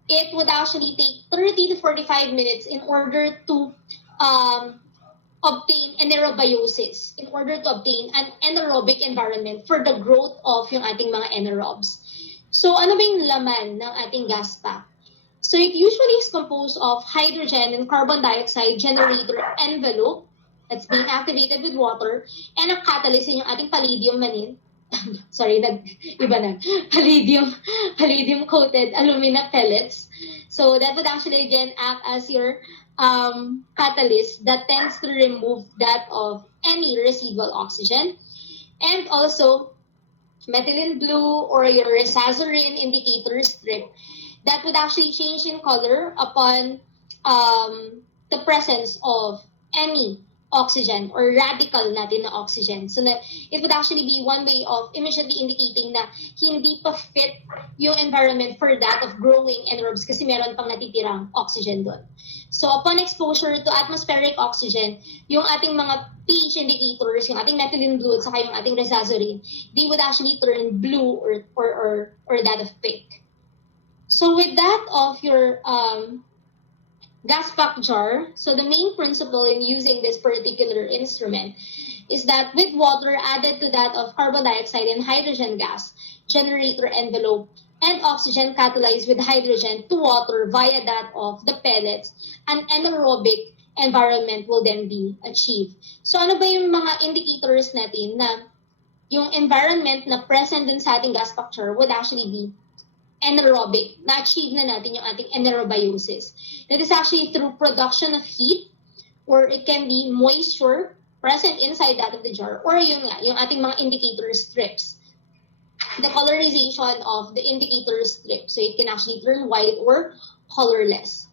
it would actually take 30 to 45 minutes in order to obtain anaerobiosis, in order to obtain an anaerobic environment for the growth of yung ating mga anaerobes. So ano ba yung laman ng ating gas pack? So it usually is composed of hydrogen and carbon dioxide generator envelope that's being activated with water, and a catalyst yung ating palladium manin. Sorry, iba na. Palladium coated alumina pellets. So that would actually again act as your catalyst that tends to remove that of any residual oxygen. And also methylene blue or your resazurin indicator strip that would actually change in color upon the presence of any oxygen or radical natin na oxygen. So na, it would actually be one way of immediately indicating na hindi pa fit yung environment for that of growing anaerobes kasi meron pang natitirang oxygen doon. So upon exposure to atmospheric oxygen, yung ating mga pH indicators, yung ating methylene blue at saka yung ating resazurin, they would actually turn blue or that of pink. So with that of your gas pack jar, so the main principle in using this particular instrument is that with water added to that of carbon dioxide and hydrogen gas, generator envelope, and oxygen catalyzed with hydrogen to water via that of the pellets, an anaerobic environment will then be achieved. So ano ba yung mga indicators natin na yung environment na present dun sa ating gas pack jar would actually be anaerobic. Na-achieve na natin yung ating anaerobiosis. That is actually through production of heat, or it can be moisture present inside that of the jar, or yun nga, yung ating mga indicator strips. The colorization of the indicator strip. So it can actually turn white or colorless.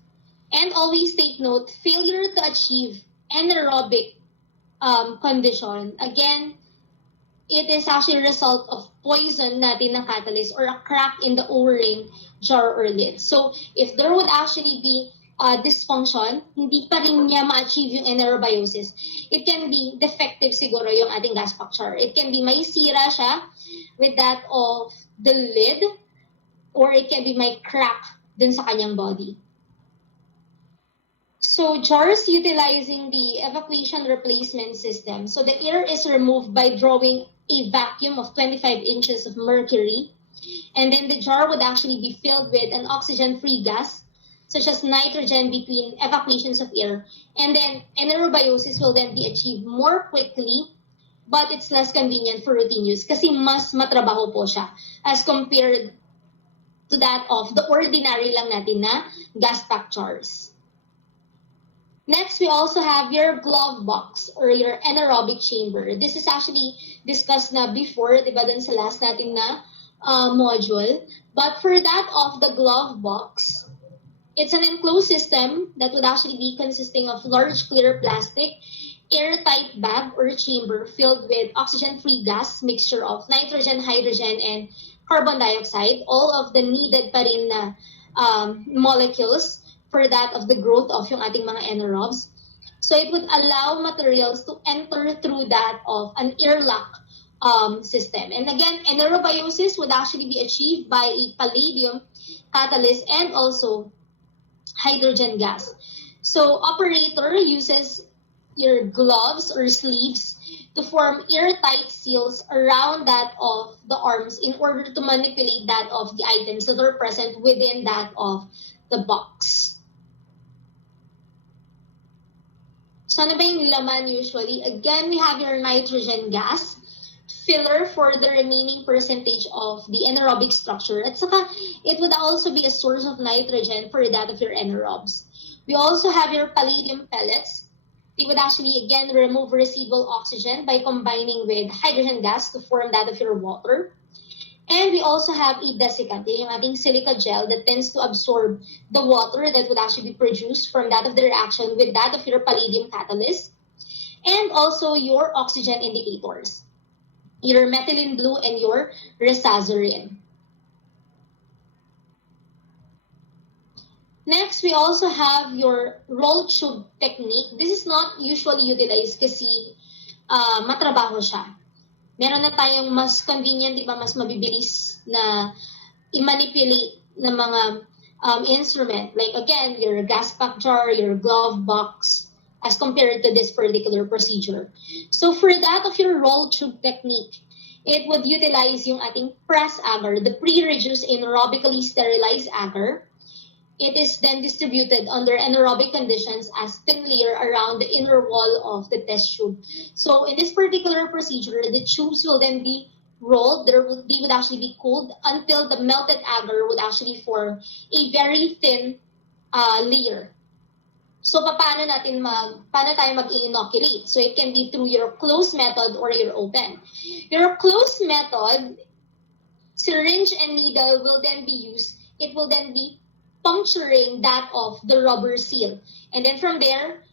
And always take note, failure to achieve anaerobic condition, again, it is actually a result of poison natin na catalyst or a crack in the O-ring jar or lid. So if there would actually be dysfunction, hindi pa rin niya ma-achieve yung anaerobiosis, it can be defective siguro yung ating gas pack jar. It can be may sira siya with that of the lid, or it can be may crack dun sa kanyang body. So jars utilizing the evacuation replacement system. So the air is removed by drawing a vacuum of 25 inches of mercury, and then the jar would actually be filled with an oxygen-free gas, such as nitrogen, between evacuations of air, and then anaerobiosis will then be achieved more quickly, but it's less convenient for routine use kasi mas matrabaho po siya as compared to that of the ordinary lang natin na gas pack jars. Next, we also have your glove box or your anaerobic chamber. This is actually discussed na before, diba, dun sa last natin na module. But for that of the glove box, it's an enclosed system that would actually be consisting of large clear plastic, airtight bag or chamber filled with oxygen-free gas, mixture of nitrogen, hydrogen, and carbon dioxide, all of the needed pa rin na molecules for that of the growth of yung ating mga anaerobes. So it would allow materials to enter through that of an airlock system. And again, anaerobiosis would actually be achieved by a palladium catalyst and also hydrogen gas. So operator uses your gloves or sleeves to form airtight seals around that of the arms in order to manipulate that of the items that are present within that of the box. So ano ba yung laman usually? Again, we have your nitrogen gas, filler for the remaining percentage of the anaerobic structure. At saka, it would also be a source of nitrogen for that of your anaerobes. We also have your palladium pellets. They would actually, again, remove residual oxygen by combining with hydrogen gas to form that of your water. And we also have a desiccant, yung ating silica gel that tends to absorb the water that would actually be produced from that of the reaction with that of your palladium catalyst. And also your oxygen indicators, your methylene blue and your resazurin. Next, we also have your roll tube technique. This is not usually utilized kasi matrabaho siya. Meron na tayong mas convenient, di ba, mas mabibilis na i-manipulate ng mga instrument. Like again, your gas pack jar, your glove box, as compared to this particular procedure. So for that of your roll tube technique, it would utilize yung ating press agar, the pre-reduced anaerobically sterilized agar. It is then distributed under anaerobic conditions as thin layer around the inner wall of the test tube. So in this particular procedure, the tubes will then be rolled. They would actually be cooled until the melted agar would actually form a very thin layer. So paano tayo mag-inoculate? So it can be through your closed method or your open. Your closed method, syringe and needle will then be used. It will then be puncturing that of the rubber seal. And then from there,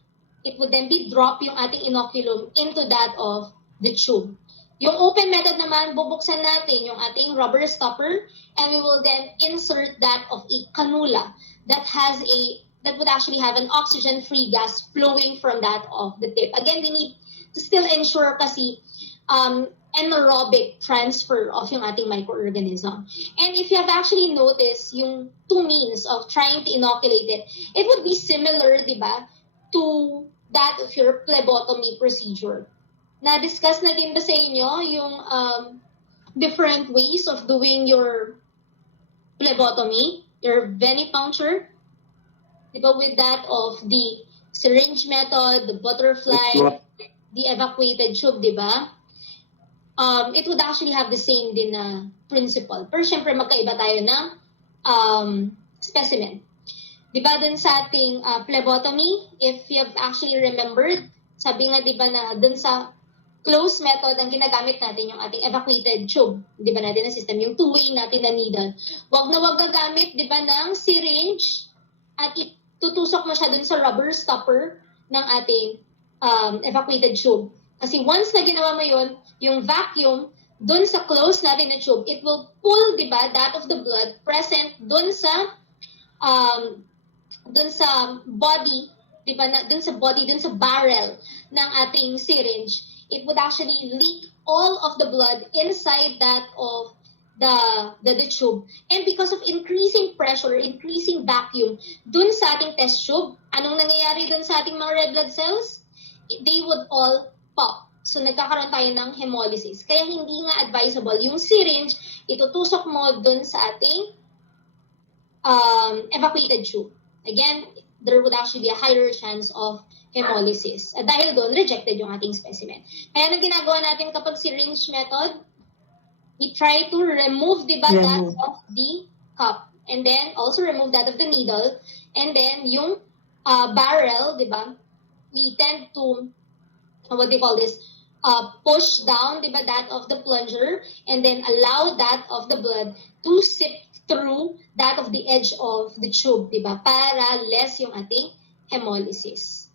it would then be drop yung ating inoculum into that of the tube. Yung open method naman, bubuksan natin yung ating rubber stopper and we will then insert that of a cannula that would actually have an oxygen-free gas flowing from that of the tip. Again, we need to still ensure kasi anaerobic transfer of yung ating microorganism. And if you have actually noticed yung two means of trying to inoculate it, it would be similar, di ba, to that of your phlebotomy procedure. Na-discuss na din ba sa inyo yung different ways of doing your phlebotomy, your venipuncture, di ba, with that of the syringe method, the butterfly, the evacuated tube, di ba? It would actually have the same din na principle. Pero syempre magkaiba tayo ng specimen. Diba dun sa ating phlebotomy, if you have actually remembered, sabi nga diba na dun sa closed method ang ginagamit natin yung ating evacuated tube, diba natin na system, yung two-way natin na needle. Wag na wag gagamit diba ng syringe at itutusok mo siya dun sa rubber stopper ng ating evacuated tube. Kasi once na ginawa mo yun, yung vacuum dun sa closed natin na tube, it will pull diba that of the blood present dun sa body, di ba, dun sa barrel ng ating syringe, it would actually leak all of the blood inside that of the tube. And because of increasing pressure, increasing vacuum dun sa ating test tube, anong nangyayari dun sa ating mga red blood cells? They would all pop. So nagkakaroon tayo ng hemolysis. Kaya hindi nga advisable yung syringe, itutusok mo dun sa ating evacuated tube. Again, there would actually be a higher chance of hemolysis. At dahil doon, rejected yung ating specimen. Kaya na ginagawa natin kapag syringe method, we try to remove, diba, that of the cup. And then, also remove that of the needle. And then, yung barrel, diba, we tend to, what do you call this, push down, diba, that of the plunger. And then, allow that of the blood to sip through that of the edge of the tube, di ba? Para less yung ating hemolysis.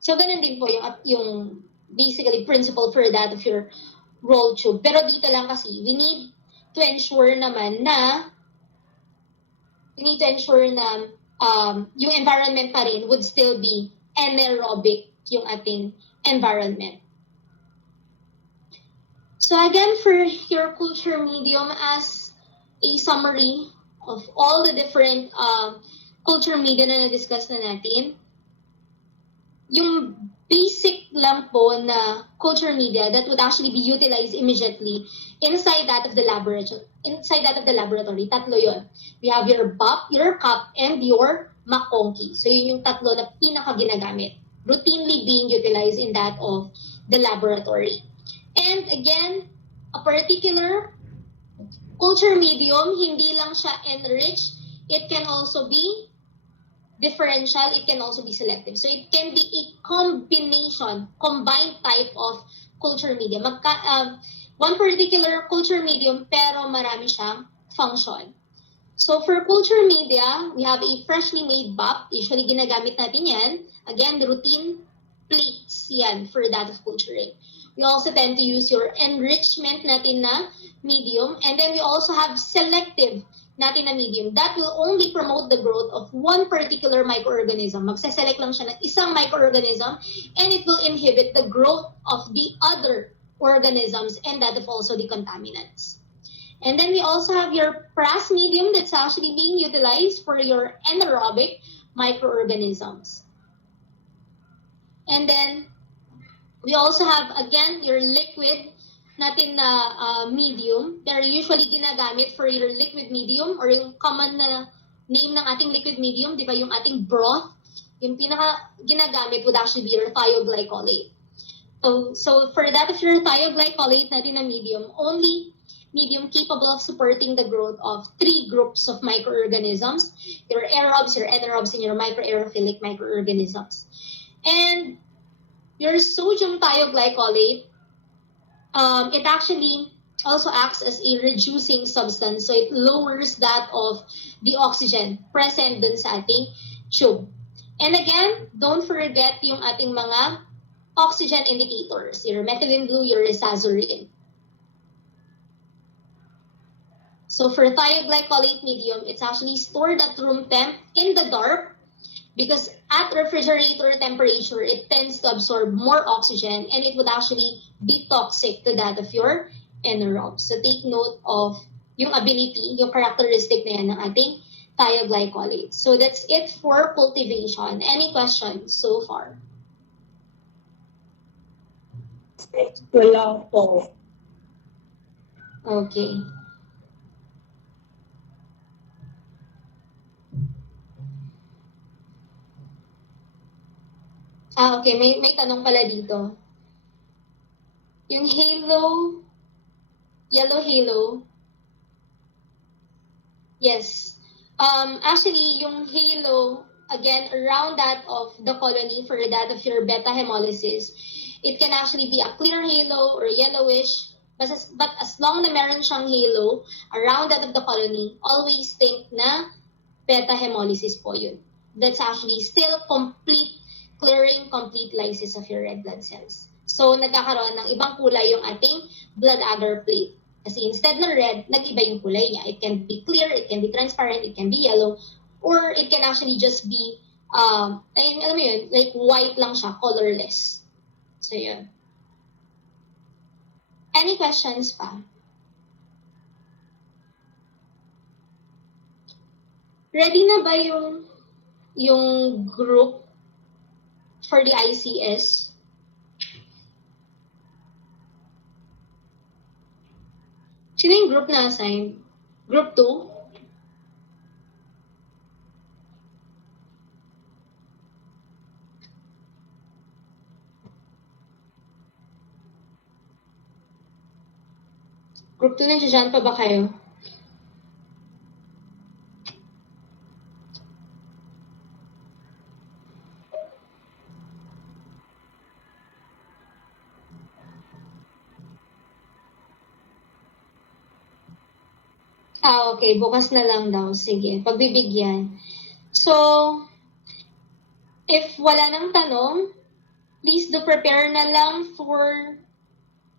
So, ganun din po yung basically principle for that of your roll tube. Pero dito lang kasi, we need to ensure naman na yung environment pa rin would still be anaerobic yung ating environment. So again, for your culture medium, as a summary of all the different culture media na na-discuss na natin, yung basic lang po na culture media that would actually be utilized immediately inside that of the laboratory, tatlo yon. We have your BOP, your cup, and your McConkey. So yun yung tatlo na pinaka-ginagamit, routinely being utilized in that of the laboratory. And again, a particular culture medium, hindi lang siya enriched, it can also be differential, it can also be selective. So it can be a combination, combined type of culture medium. One particular culture medium, pero marami siyang function. So for culture media, we have a freshly made BOP. Usually ginagamit natin yan. Again, the routine plates yan for that of culturing. We also tend to use your enrichment natin na medium. And then we also have selective natin na medium. That will only promote the growth of one particular microorganism. Magsaselect lang siya ng isang microorganism and it will inhibit the growth of the other organisms and that of also the contaminants. And then we also have your PRAS medium that's actually being utilized for your anaerobic microorganisms. And then we also have, again, your liquid natin na medium. They're usually ginagamit for your liquid medium or yung common na name ng ating liquid medium, di ba, yung ating broth. Yung pinaka ginagamit would actually be your thioglycolate. So for that of your thioglycolate natin na medium, only medium capable of supporting the growth of 3 groups of microorganisms, your aerobes, your anaerobes, and your microaerophilic microorganisms. And your sodium thioglycolate, it actually also acts as a reducing substance. So it lowers that of the oxygen present dun sa ating tube. And again, don't forget yung ating mga oxygen indicators, your methylene blue, your risazurin. So for thioglycolate medium, it's actually stored at room temp in the dark because at refrigerator temperature, it tends to absorb more oxygen and it would actually be toxic to that of your anaerobes. So take note of yung ability, yung characteristic na yan ng ating thioglycolate. So that's it for cultivation. Any questions so far? Wala po. Okay. Okay. May tanong pala dito. Yung halo, yellow halo, Yes. Actually, yung halo, again, around that of the colony for that of your beta hemolysis, it can actually be a clear halo or yellowish. But as long na meron siyang halo around that of the colony, always think na beta hemolysis po yun. That's actually still complete clearing, complete lysis of your red blood cells. So, nagkakaroon ng ibang kulay yung ating blood agar plate. Kasi instead ng red, nag-iba yung kulay niya. It can be clear, it can be transparent, it can be yellow, or it can actually just be, alam mo yun, like white lang siya, colorless. So, yun. Any questions pa? Ready na ba yung group for the ICS? Sino yung group na assigned? Group 2? Group 2 nandiyan pa ba kayo? Okay. Bukas na lang daw. Sige, pagbibigyan. So, if wala nang tanong, please do prepare na lang for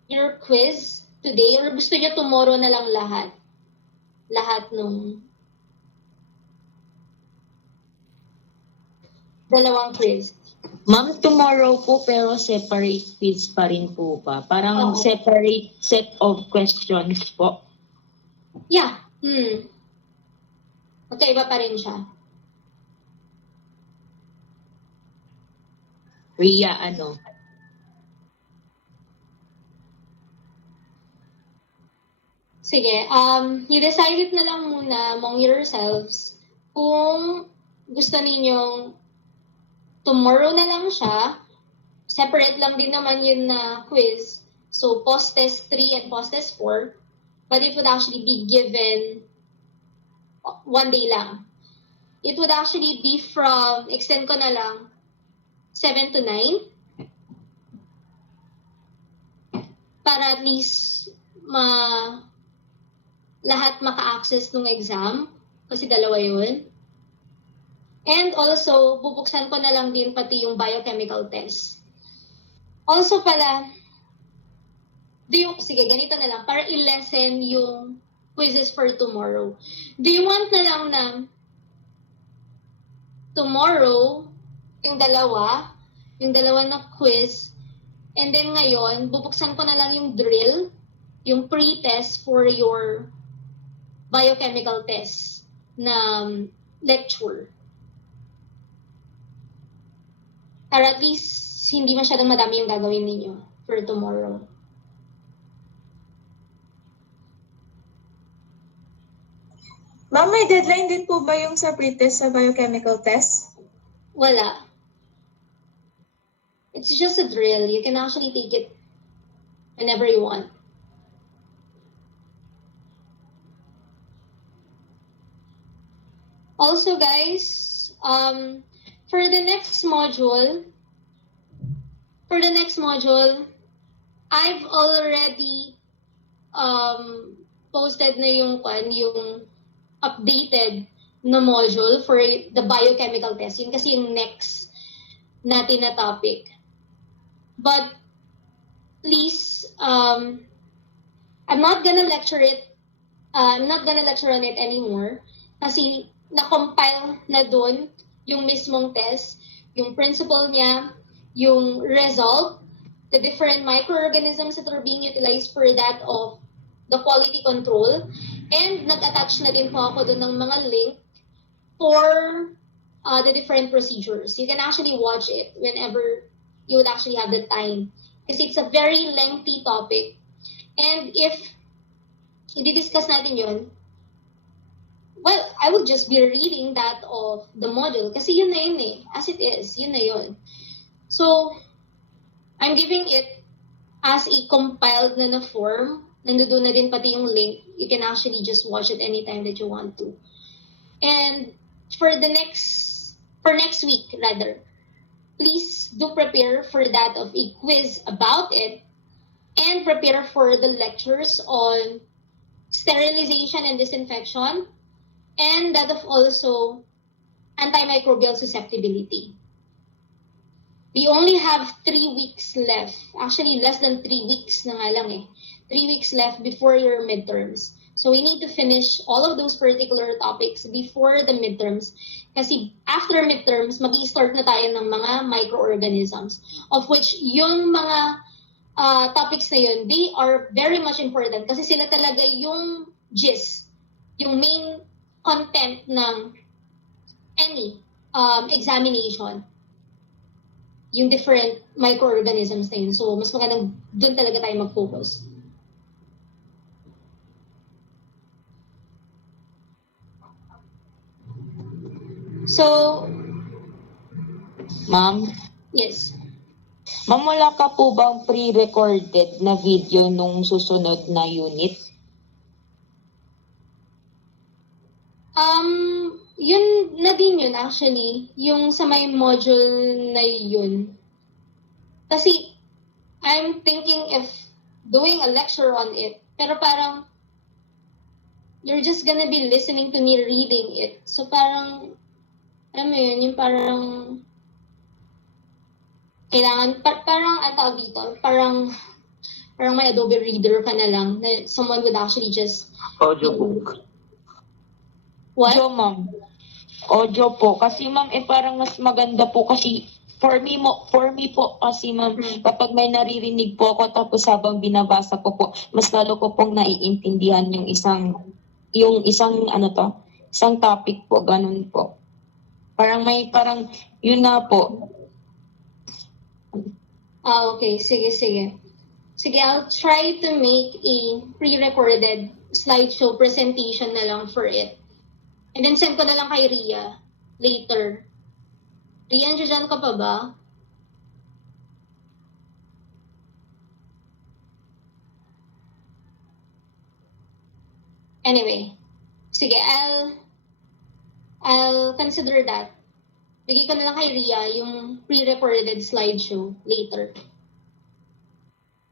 your quiz today, or gusto niyo tomorrow na lang lahat? Lahat nung dalawang quiz. Ma'am, tomorrow po pero separate quiz pa rin po ba? Parang separate set of questions po. Yeah. Magkaiba pa rin siya. Ria, ano? Sige, you decide it na lang muna among yourselves kung gusto ninyong tomorrow na lang siya. Separate lang din naman yun na quiz. So, post-test 3 and post-test 4. But it would actually be given one day lang. It would actually be from, extend ko na lang, 7 to 9. Para at least lahat maka-access nung exam. Kasi dalawa yun. And also, bubuksan ko na lang din pati yung biochemical test. Also pala, sige, ganito na lang, para i-lessen yung quizzes for tomorrow. Do you want na lang na tomorrow, yung dalawa na quiz, and then ngayon, bubuksan ko na lang yung drill, yung pre-test for your biochemical test na lecture. Para at least, hindi masyadong madami yung gagawin ninyo for tomorrow. Ma'am, may deadline din po ba yung sa pre-test sa biochemical test? Wala. It's just a drill. You can actually take it whenever you want. Also, guys, for the next module, I've already posted na yung updated na module for the biochemical test. Yun kasi yung next natin na topic. But please, I'm not gonna lecture it. I'm not gonna lecture on it anymore. Kasi na-compile na dun yung mismong test, yung principle niya, yung result, the different microorganisms that are being utilized for that of the quality control, and nag-attach na din po ako dun ng mga link for the different procedures. You can actually watch it whenever you would actually have the time. Kasi it's a very lengthy topic. And if i-discuss natin yun, well, I would just be reading that of the module. Kasi yun na yun as it is, yun na yun. So, I'm giving it as a compiled na form. Nandoon na din pati yung link. You can actually just watch it anytime that you want to. And for next week rather, please do prepare for that of a quiz about it, and prepare for the lectures on sterilization and disinfection, and that of also antimicrobial susceptibility. We only have 3 weeks left. Actually, less than 3 weeks na nga lang eh. 3 weeks left before your midterms. So we need to finish all of those particular topics before the midterms. Kasi after midterms, mag-i-start na tayo ng mga microorganisms, of which yung mga topics na yun, they are very much important kasi sila talaga yung gist, yung main content ng any examination, yung different microorganisms na yun. So, mas magandang doon talaga tayo mag-focus. So, Ma'am? yes. Ma'am, wala ka po bang pre-recorded na video nung susunod na unit? Yun na din yun actually, yung sa may module na yun. Kasi, I'm thinking if doing a lecture on it, pero parang, you're just gonna be listening to me reading it. So parang, alam mo yun, yung parang, kailangan, parang, ang tawag dito, parang may Adobe Reader ka na lang, na someone would actually just, Audiobook. what? Audio, ma'am. Audio po. Kasi ma'am, parang mas maganda po kasi for me po kasi ma'am, kapag may naririnig po ako tapos habang binabasa ko po, mas lalo ko pong naiintindihan yung isang topic po, ganun po. Parang yun nga po. Okay. Sige. Sige, I'll try to make a pre-recorded slideshow presentation na lang for it. And then send ko na lang kay Ria later. Ria, nandiyan ka pa ba? Anyway, sige, I'll consider that. Bigay ko na lang kay Ria yung pre-recorded slideshow later.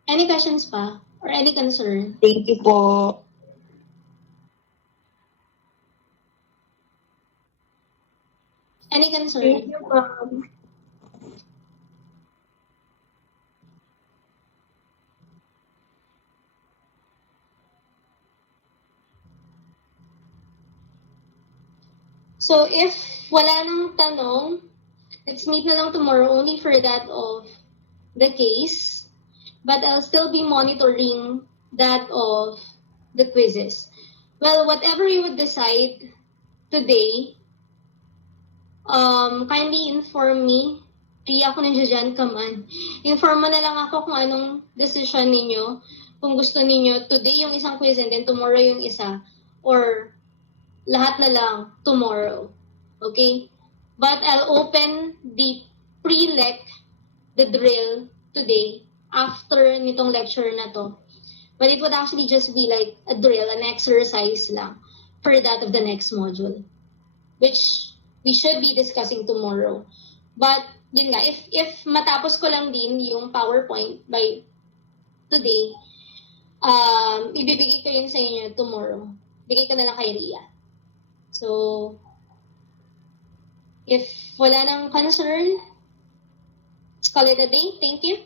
Any questions pa? Or any concern? Thank you po. Any concern? Thank you, ma'am. So if wala nang tanong, let's meet na lang tomorrow only for that of the case. But I'll still be monitoring that of the quizzes. Well, whatever you would decide today, kindly inform me. Ria, ako nandiyan ka man. Inform mo na lang ako kung anong decision ninyo. Kung gusto ninyo, today yung isang quiz and then tomorrow yung isa. Or lahat na lang tomorrow. Okay? But I'll open the pre-lec, the drill, today after nitong lecture na to. But it would actually just be like a drill, an exercise lang for that of the next module, which we should be discussing tomorrow. But yun nga, if matapos ko lang din yung PowerPoint by today, ibibigay ko yun sa inyo tomorrow. Bigay ko na lang kay Ria. So, if wala nang concern, let's call it a day. Thank you.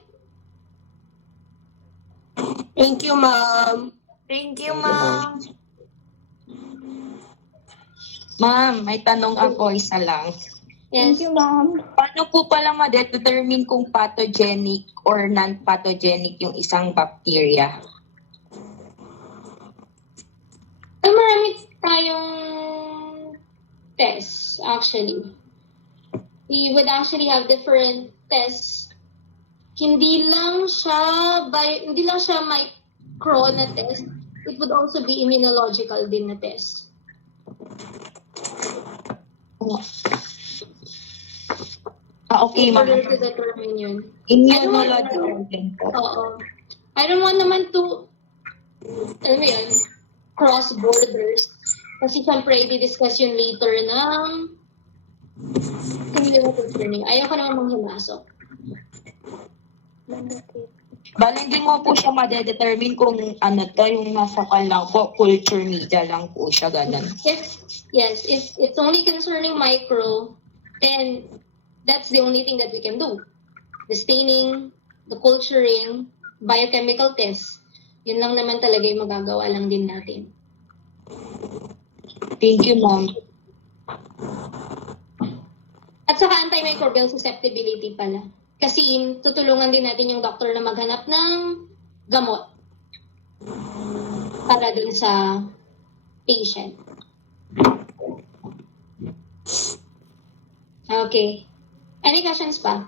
Thank you, ma'am. Thank you, ma'am. Ma'am, may tanong ako, isa lang. Yes. Thank you, ma'am. Paano po pala ma-determine kung pathogenic or non-pathogenic yung isang bacteria? Marami tayong tests, actually. We would actually have different tests. Hindi lang siya micro na test. It would also be immunological din na test. Okay, ma'am. In order to determine yun. Immunological din po. Oo. I don't want naman to, alam mo yun, cross borders. Kasi syempre, i-discuss yun later ng cumulative learning. Ayaw ko naman manghimasok. Bale, hindi mo po siya madedetermine kung ano to, yung nasa kal lang po, culture media lang po siya, ganun. Yes, if it's only concerning micro, then that's the only thing that we can do. The staining, the culturing, biochemical tests, yun lang naman talaga yung magagawa lang din natin. Thank you, ma'am. At saka antimicrobial susceptibility pala. Kasi tutulungan din natin yung doktor na maghanap ng gamot para dun sa patient. Okay. Any questions pa?